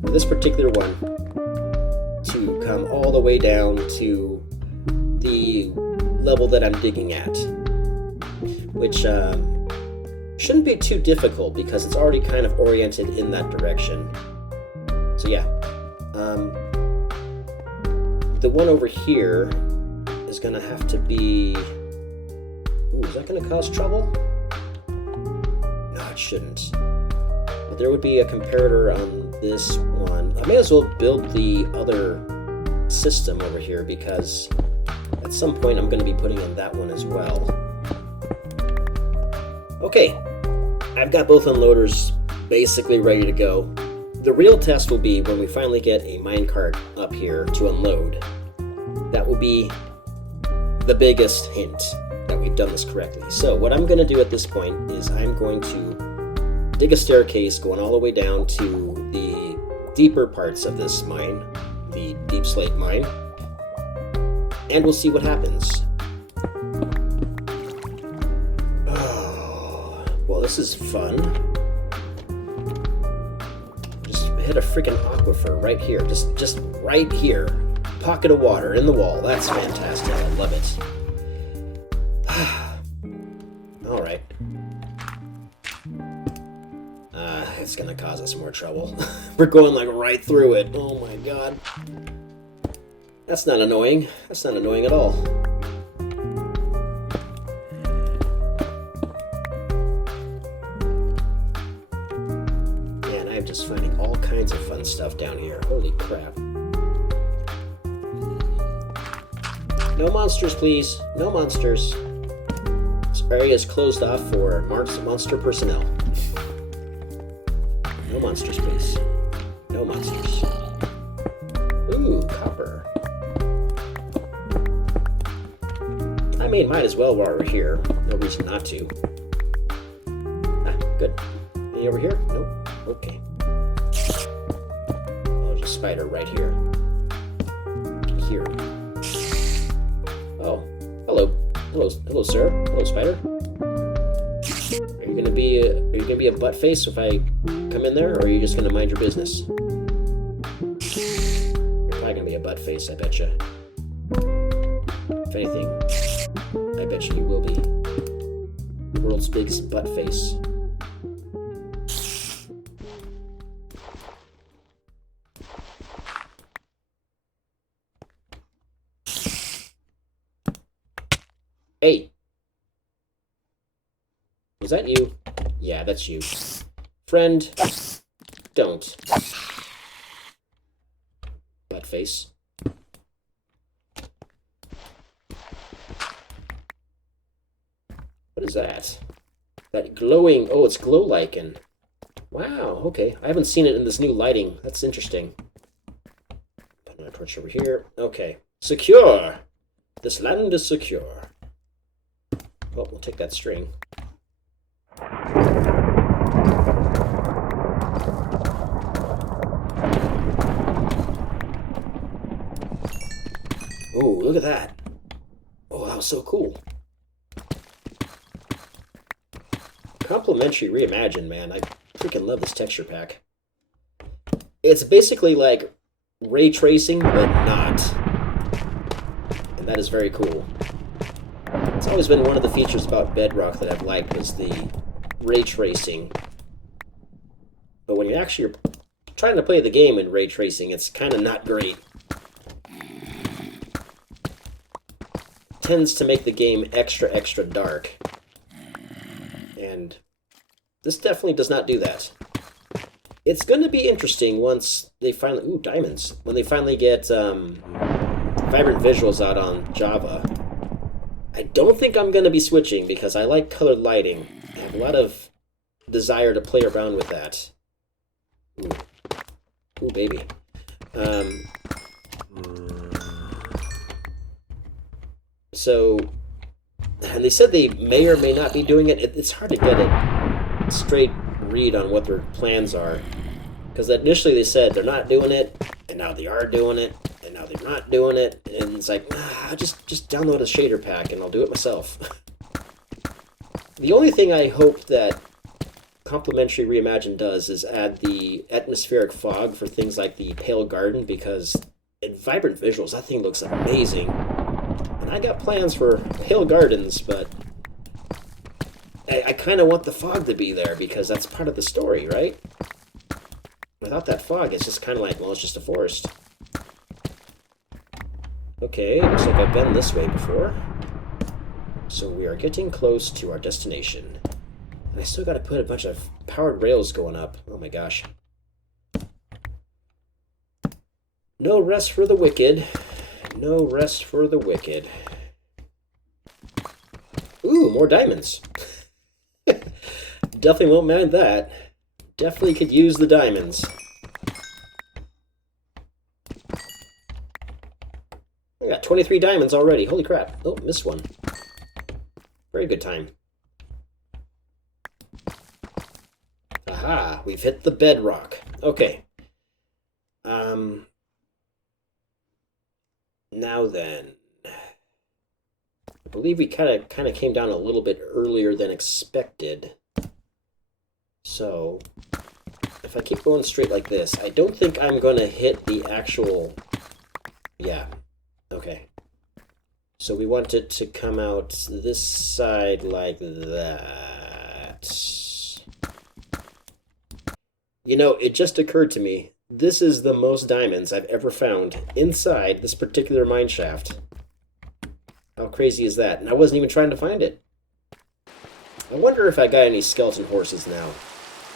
for this particular one to come all the way down to the level that I'm digging at, which shouldn't be too difficult because it's already kind of oriented in that direction. So yeah, the one over here is gonna have to be... Ooh, is that gonna cause trouble? No, it shouldn't. But there would be a comparator on this one. I may as well build the other system over here because at some point I'm going to be putting in that one as well. Okay, I've got both unloaders basically ready to go. The real test will be when we finally get a minecart up here to unload. That will be the biggest hint that we've done this correctly. So what I'm going to do at this point is I'm going to dig a staircase going all the way down to the deeper parts of this mine, the deep slate mine, and we'll see what happens. Oh, well, this is fun. Just hit a freaking aquifer right here, just right here. Pocket of water in the wall. That's fantastic. I love it. All right. It's gonna cause us more trouble. We're going like right through it. Oh my god. That's not annoying. That's not annoying at all. Man, I am just finding all kinds of fun stuff down here. Holy crap. No monsters, please. No monsters. This area is closed off for monster personnel. No monsters, please. No monsters. Ooh, copper. I mean, might as well while we're here. No reason not to. Ah, good. Any over here? Nope. Okay. Oh, there's a spider right here. Here. Oh, hello. Hello, sir. Hello, spider. Are you gonna be a butt face if I come in there, or are you just gonna mind your business? You're probably gonna be a butt face, I betcha. If anything, I betcha you will be. The world's biggest butt face. Hey! Was that you? Yeah, that's you. Friend, don't. face. What is that? That glowing... Oh, it's glow lichen. Wow, okay. I haven't seen it in this new lighting. That's interesting. Put my torch over here. Okay. Secure! This land is secure. Oh, we'll take that string. Ooh, look at that. Oh, that was so cool. Complimentary Reimagine, man. I freaking love this texture pack. It's basically like ray tracing, but not. And that is very cool. It's always been one of the features about Bedrock that I've liked was the ray tracing. But when you actually are trying to play the game in ray tracing, it's kind of not great. Tends to make the game extra dark. And this definitely does not do that. It's going to be interesting once they finally... Ooh, diamonds. When they finally get vibrant visuals out on Java. I don't think I'm going to be switching because I like colored lighting. I have a lot of desire to play around with that. Ooh, ooh baby. So, and they said they may or may not be doing it. It's hard to get a straight read on what their plans are. Because initially they said they're not doing it, and now they are doing it, and now they're not doing it. And it's like, nah, just download a shader pack and I'll do it myself. The only thing I hope that Complimentary Reimagine does is add the atmospheric fog for things like the Pale Garden, because in vibrant visuals, that thing looks amazing. And I got plans for Pale Gardens, but I kind of want the fog to be there because that's part of the story, right? Without that fog, it's just kind of like, well, it's just a forest. Okay, looks like I've been this way before. So we are getting close to our destination. And I still got to put a bunch of powered rails going up. Oh my gosh. No rest for the wicked. No rest for the wicked. Ooh, more diamonds. Definitely won't mind that. Definitely could use the diamonds. I got 23 diamonds already. Holy crap. Oh, missed one. Very good time. Aha, we've hit the bedrock. Okay. Now then. I believe we kind of came down a little bit earlier than expected. So, if I keep going straight like this, I don't think I'm going to hit the actual... Yeah. Okay. So we want it to come out this side like that. You know, it just occurred to me, this is the most diamonds I've ever found inside this particular mine shaft. How crazy is that? And I wasn't even trying to find it. I wonder if I got any skeleton horses now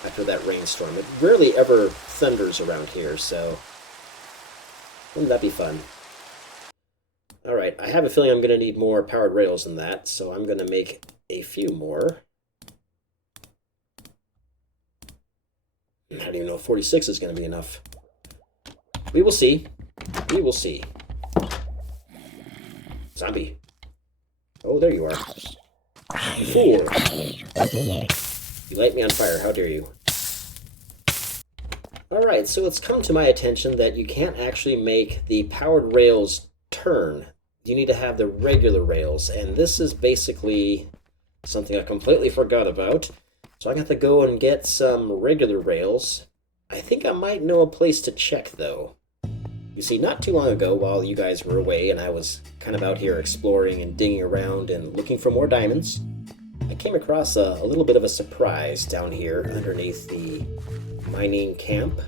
after that rainstorm. It rarely ever thunders around here, so wouldn't that be fun? Alright, I have a feeling I'm going to need more powered rails than that, so I'm going to make a few more. I don't even know if 46 is going to be enough. We will see. We will see. Zombie. Oh, there you are. Fool. You light me on fire. How dare you? Alright, so it's come to my attention that you can't actually make the powered rails turn. You need to have the regular rails, and this is basically something I completely forgot about. So I got to go and get some regular rails. I think I might know a place to check, though. You see, not too long ago, while you guys were away and I was kind of out here exploring and digging around and looking for more diamonds, I came across a little bit of a surprise down here underneath the mining camp.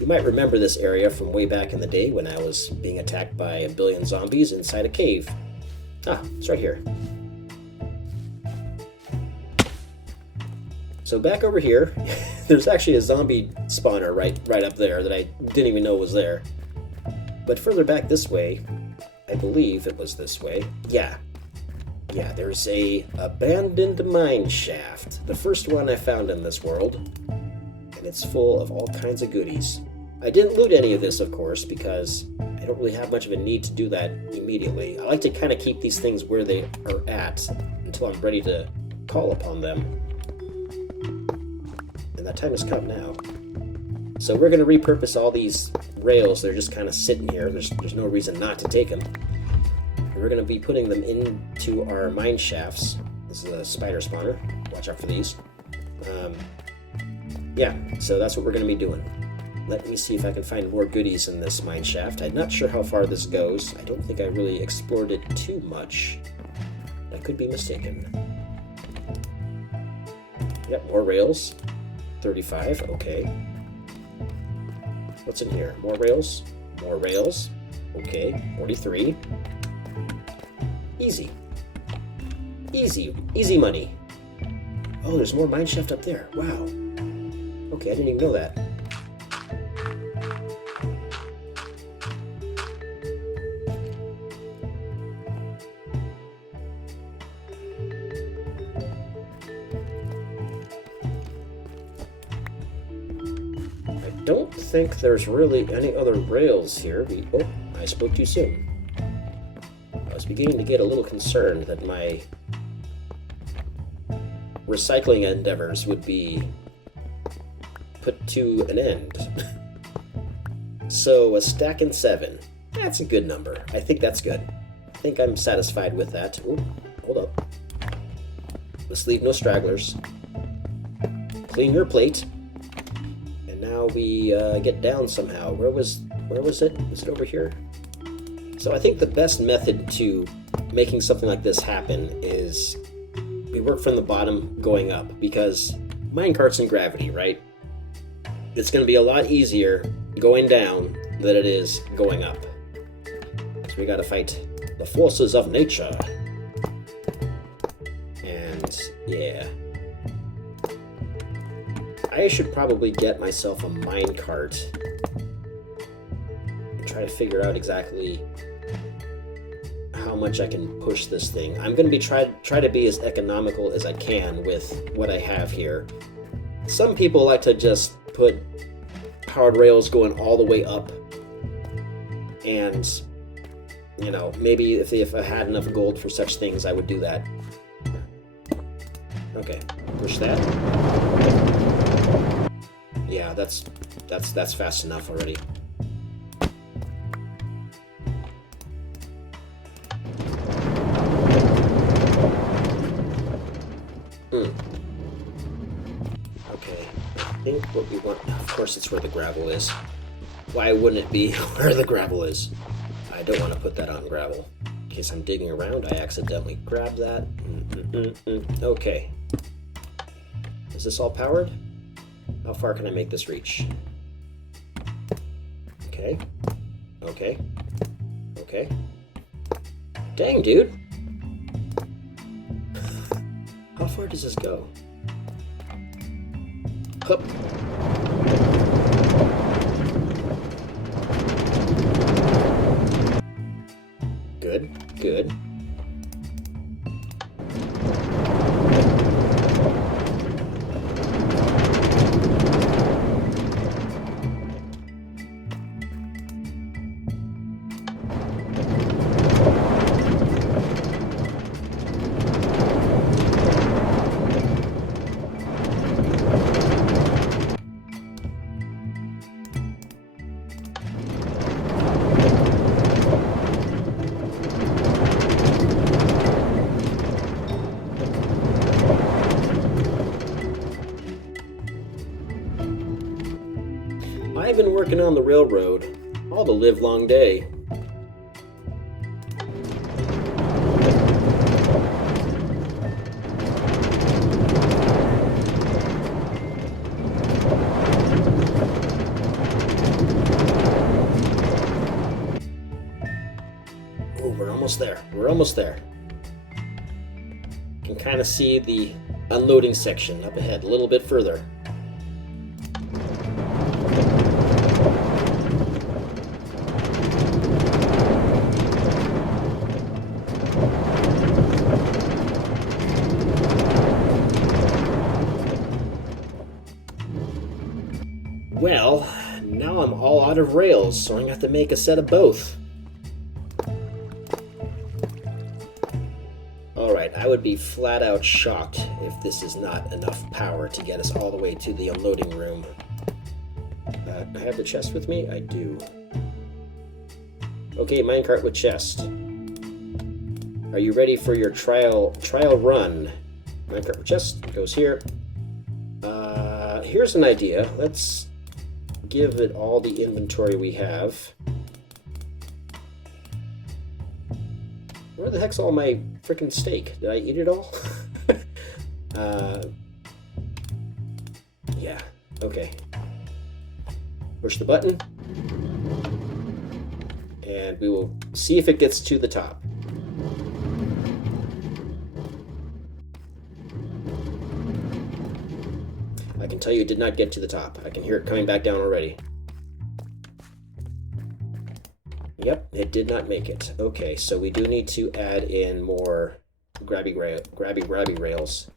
You might remember this area from way back in the day when I was being attacked by a billion zombies inside a cave. Ah, it's right here. So back over here, there's actually a zombie spawner right up there that I didn't even know was there. But further back this way, I believe it was this way. Yeah, there's a abandoned mine shaft. The first one I found in this world. And it's full of all kinds of goodies. I didn't loot any of this, of course, because I don't really have much of a need to do that immediately. I like to kind of keep these things where they are at until I'm ready to call upon them. And that time has come now. So we're going to repurpose all these rails. They're just kind of sitting here. There's no reason not to take them. And we're going to be putting them into our mine shafts. This is a spider spawner. Watch out for these. Yeah, so that's what we're going to be doing. Let me see if I can find more goodies in this mine shaft. I'm not sure how far this goes. I don't think I really explored it too much. I could be mistaken. Yep, more rails. 35, okay. What's in here? More rails? More rails. Okay, 43. Easy. Easy money. Oh, there's more mine shaft up there. Wow. Okay, I didn't even know that. I don't think there's really any other rails here. Oh, I spoke too soon. I was beginning to get a little concerned that my recycling endeavors would be put to an end. So a stack and 7. That's a good number. I think that's good. I think I'm satisfied with that. Ooh, hold up. Let's leave no stragglers. Clean your plate. And now we get down somehow. Where was it? Was it over here? So I think the best method to making something like this happen is we work from the bottom going up, because minecarts in gravity, right? It's going to be a lot easier going down than it is going up. So we got to fight the forces of nature. And yeah. I should probably get myself a minecart and try to figure out exactly how much I can push this thing. I'm going to be try to be as economical as I can with what I have here. Some people like to just put powered rails going all the way up, and you know, maybe if I had enough gold for such things, I would do that. Okay, push that. Yeah, that's fast enough already. Okay, I think what we want... Of course it's where the gravel is. Why wouldn't it be where the gravel is? I don't want to put that on gravel. In case I'm digging around, I accidentally grab that. Okay. Is this all powered? How far can I make this reach? Okay. Okay. Okay. Dang, dude! How far does this go? Hup. Good, good. I've been working on the railroad all the livelong day. Oh, we're almost there. We're almost there. You can kind of see the unloading section up ahead a little bit further. Well, now I'm all out of rails, so I'm gonna have to make a set of both. Alright, I would be flat out shocked if this is not enough power to get us all the way to the unloading room. I have the chest with me? I do. Okay, minecart with chest. Are you ready for your trial run? Minecart with chest goes here. Here's an idea. Let's give it all the inventory we have. Where the heck's all my freaking steak? Did I eat it all? Yeah, okay. Push the button. And we will see if it gets to the top. I can tell you it did not get to the top. I can hear it coming back down already. Yep, it did not make it. Okay, so we do need to add in more grabby rails.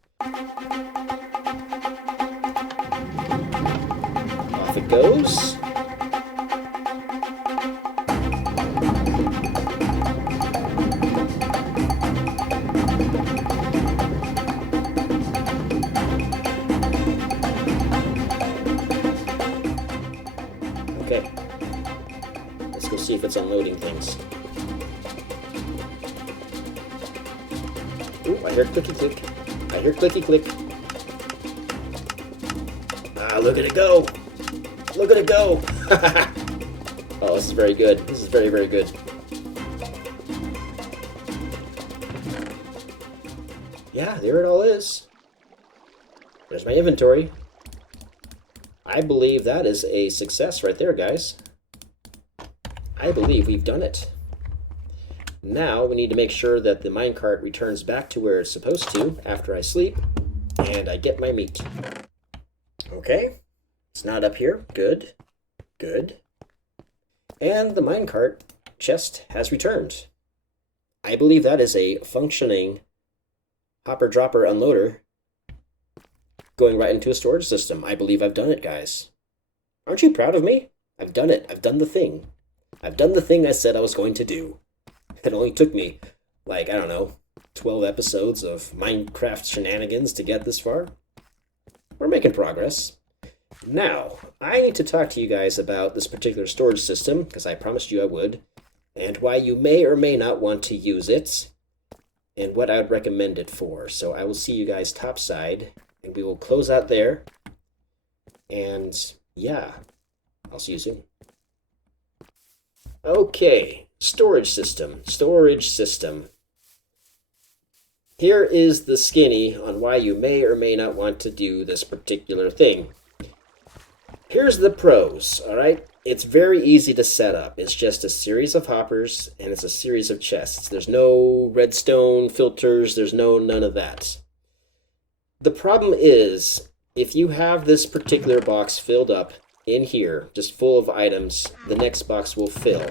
Off it goes. Okay. Let's go see if it's unloading things. Ooh, I hear clicky click. I hear clicky click. Ah, look at it go! Look at it go! Oh, this is very good. This is very, very good. Yeah, there it all is. There's my inventory. I believe that is a success right there, guys. I believe we've done it. Now we need to make sure that the minecart returns back to where it's supposed to after I sleep, and I get my meat. Okay, it's not up here. Good, good. And the minecart chest has returned. I believe that is a functioning hopper-dropper unloader going right into a storage system. I believe I've done it, guys. Aren't you proud of me? I've done it. I've done the thing. I've done the thing I said I was going to do. It only took me, like, I don't know, 12 episodes of Minecraft shenanigans to get this far. We're making progress. Now, I need to talk to you guys about this particular storage system, because I promised you I would, and why you may or may not want to use it, and what I would recommend it for. So I will see you guys topside, and we will close out there. And yeah, I'll see you soon. Okay, storage system. Here is the skinny on why you may or may not want to do this particular thing. Here's the pros, alright? It's very easy to set up. It's just a series of hoppers, and it's a series of chests. There's no redstone filters, there's none of that. The problem is, if you have this particular box filled up in here, just full of items, the next box will fill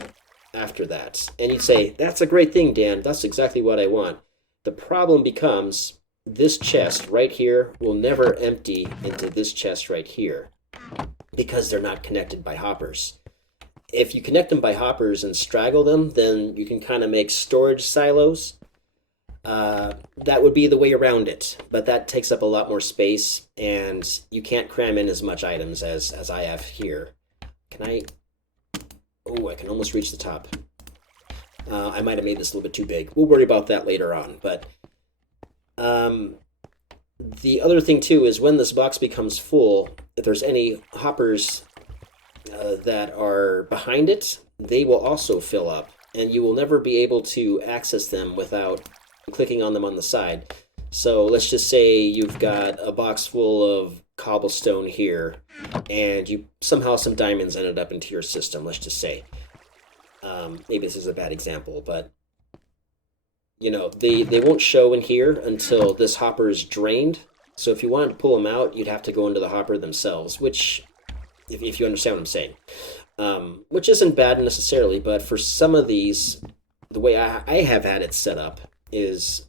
after that. And you'd say, that's a great thing, Dan. That's exactly what I want. The problem becomes this chest right here will never empty into this chest right here because they're not connected by hoppers. If you connect them by hoppers and straggle them, then you can kind of make storage silos. That would be the way around it, but that takes up a lot more space, and you can't cram in as much items as I have here. Can I? Oh, I can almost reach the top. I might have made this a little bit too big. We'll worry about that later on, but the other thing too is when this box becomes full, if there's any hoppers that are behind it, they will also fill up, and you will never be able to access them without clicking on them on the side. So let's just say you've got a box full of cobblestone here, and you somehow some diamonds ended up into your system, let's just say. Maybe this is a bad example, but you know, they won't show in here until this hopper is drained. So if you wanted to pull them out, you'd have to go into the hopper themselves, which, if you understand what I'm saying, which isn't bad necessarily, but for some of these, the way I have had it set up is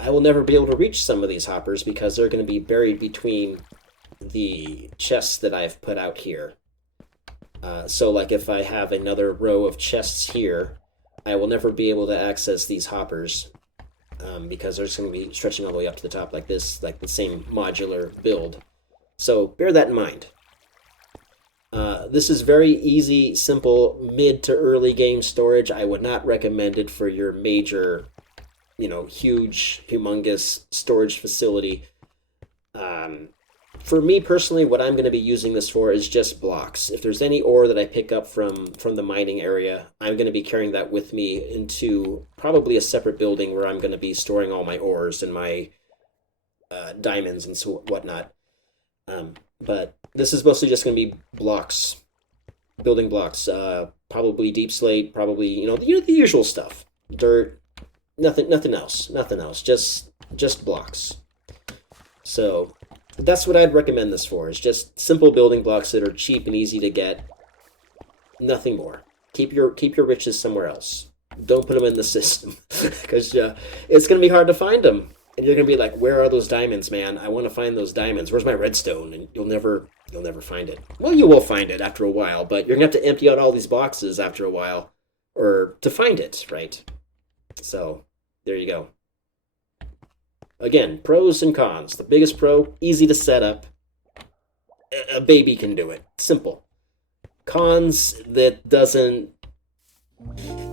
I will never be able to reach some of these hoppers because they're going to be buried between the chests that I've put out here. So like if I have another row of chests here, I will never be able to access these hoppers because they're just going to be stretching all the way up to the top like this, like the same modular build. So bear that in mind. This is very easy, simple, mid to early game storage. I would not recommend it for your major, huge, humongous storage facility. For me personally, what I'm going to be using this for is just blocks. If there's any ore that I pick up from the mining area, I'm going to be carrying that with me into probably a separate building where I'm going to be storing all my ores and my diamonds and so whatnot. But this is mostly just going to be blocks, building blocks. Probably deep slate, probably the usual stuff. Dirt, nothing else. Just blocks. So that's what I'd recommend this for. Is just simple building blocks that are cheap and easy to get. Nothing more. Keep your riches somewhere else. Don't put them in the system because it's going to be hard to find them. And you're gonna be like, "Where are those diamonds, man? I want to find those diamonds. Where's my redstone?" And you'll never find it. Well, you will find it after a while, but you're gonna have to empty out all these boxes after a while, or to find it, right? So there you go. Again, pros and cons. The biggest pro: easy to set up. A baby can do it. Simple. Cons: that doesn't.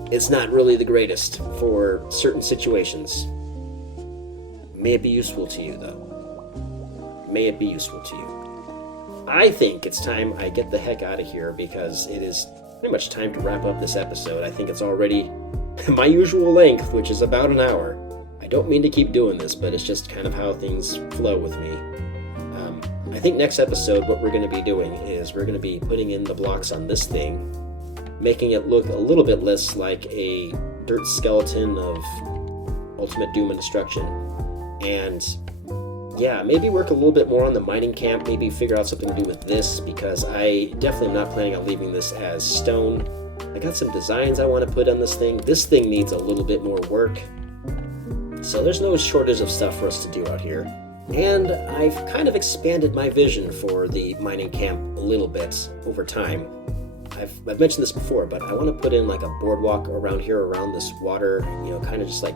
It's not really the greatest for certain situations. May it be useful to you, though. May it be useful to you. I think it's time I get the heck out of here because it is pretty much time to wrap up this episode. I think it's already my usual length, which is about an hour. I don't mean to keep doing this, but it's just kind of how things flow with me. I think next episode what we're going to be doing is we're going to be putting in the blocks on this thing, making it look a little bit less like a dirt skeleton of ultimate doom and destruction. And yeah, maybe work a little bit more on the mining camp, maybe figure out something to do with this, because I definitely am not planning on leaving this as stone. I got some designs I want to put on this thing. This thing needs a little bit more work. So there's no shortage of stuff for us to do out here. And I've kind of expanded my vision for the mining camp a little bit over time. I've mentioned this before, but I want to put in like a boardwalk around here, around this water, kind of just like...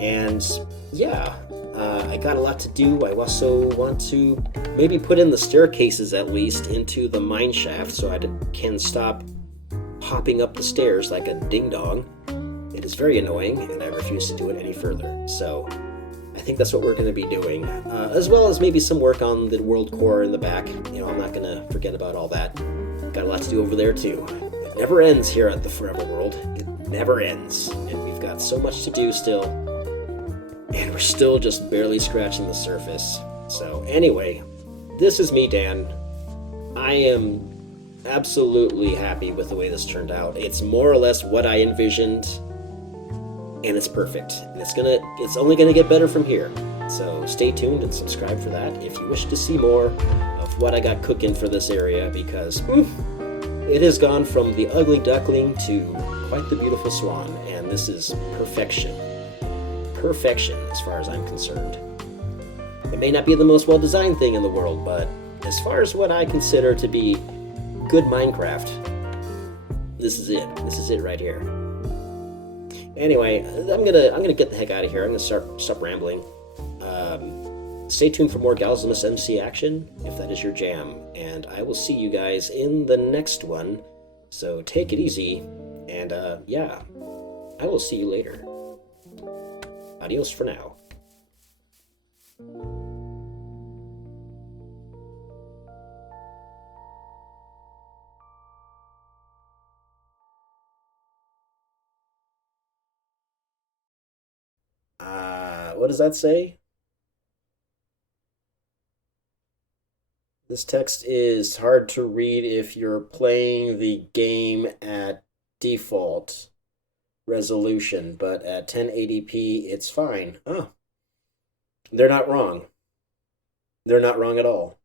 And yeah, I got a lot to do. I also want to maybe put in the staircases at least into the mine shaft so I can stop hopping up the stairs like a ding-dong. It is very annoying, and I refuse to do it any further. So I think that's what we're going to be doing, as well as maybe some work on the world core in the back. I'm not going to forget about all that. Got a lot to do over there too. It never ends here at the Foreverworld. It never ends, and we've got so much to do still. And we're still just barely scratching the surface. So anyway, this is me, Dan. I am absolutely happy with the way this turned out. It's more or less what I envisioned, and it's perfect. And it's only gonna get better from here. So stay tuned and subscribe for that if you wish to see more of what I got cooking for this area, because it has gone from the ugly duckling to quite the beautiful swan, and this is perfection. Perfection as far as I'm concerned. It may not be the most well-designed thing in the world, but as far as what I consider to be good Minecraft, this is it. This is it right here. Anyway, I'm gonna get the heck out of here. I'm gonna stop rambling. Stay tuned for more Galzimus MC action if that is your jam, and I will see you guys in the next one. So take it easy, and yeah, I will see you later. Adios for now. What does that say? This text is hard to read if you're playing the game at default resolution, but at 1080p it's fine. Oh, they're not wrong. They're not wrong at all.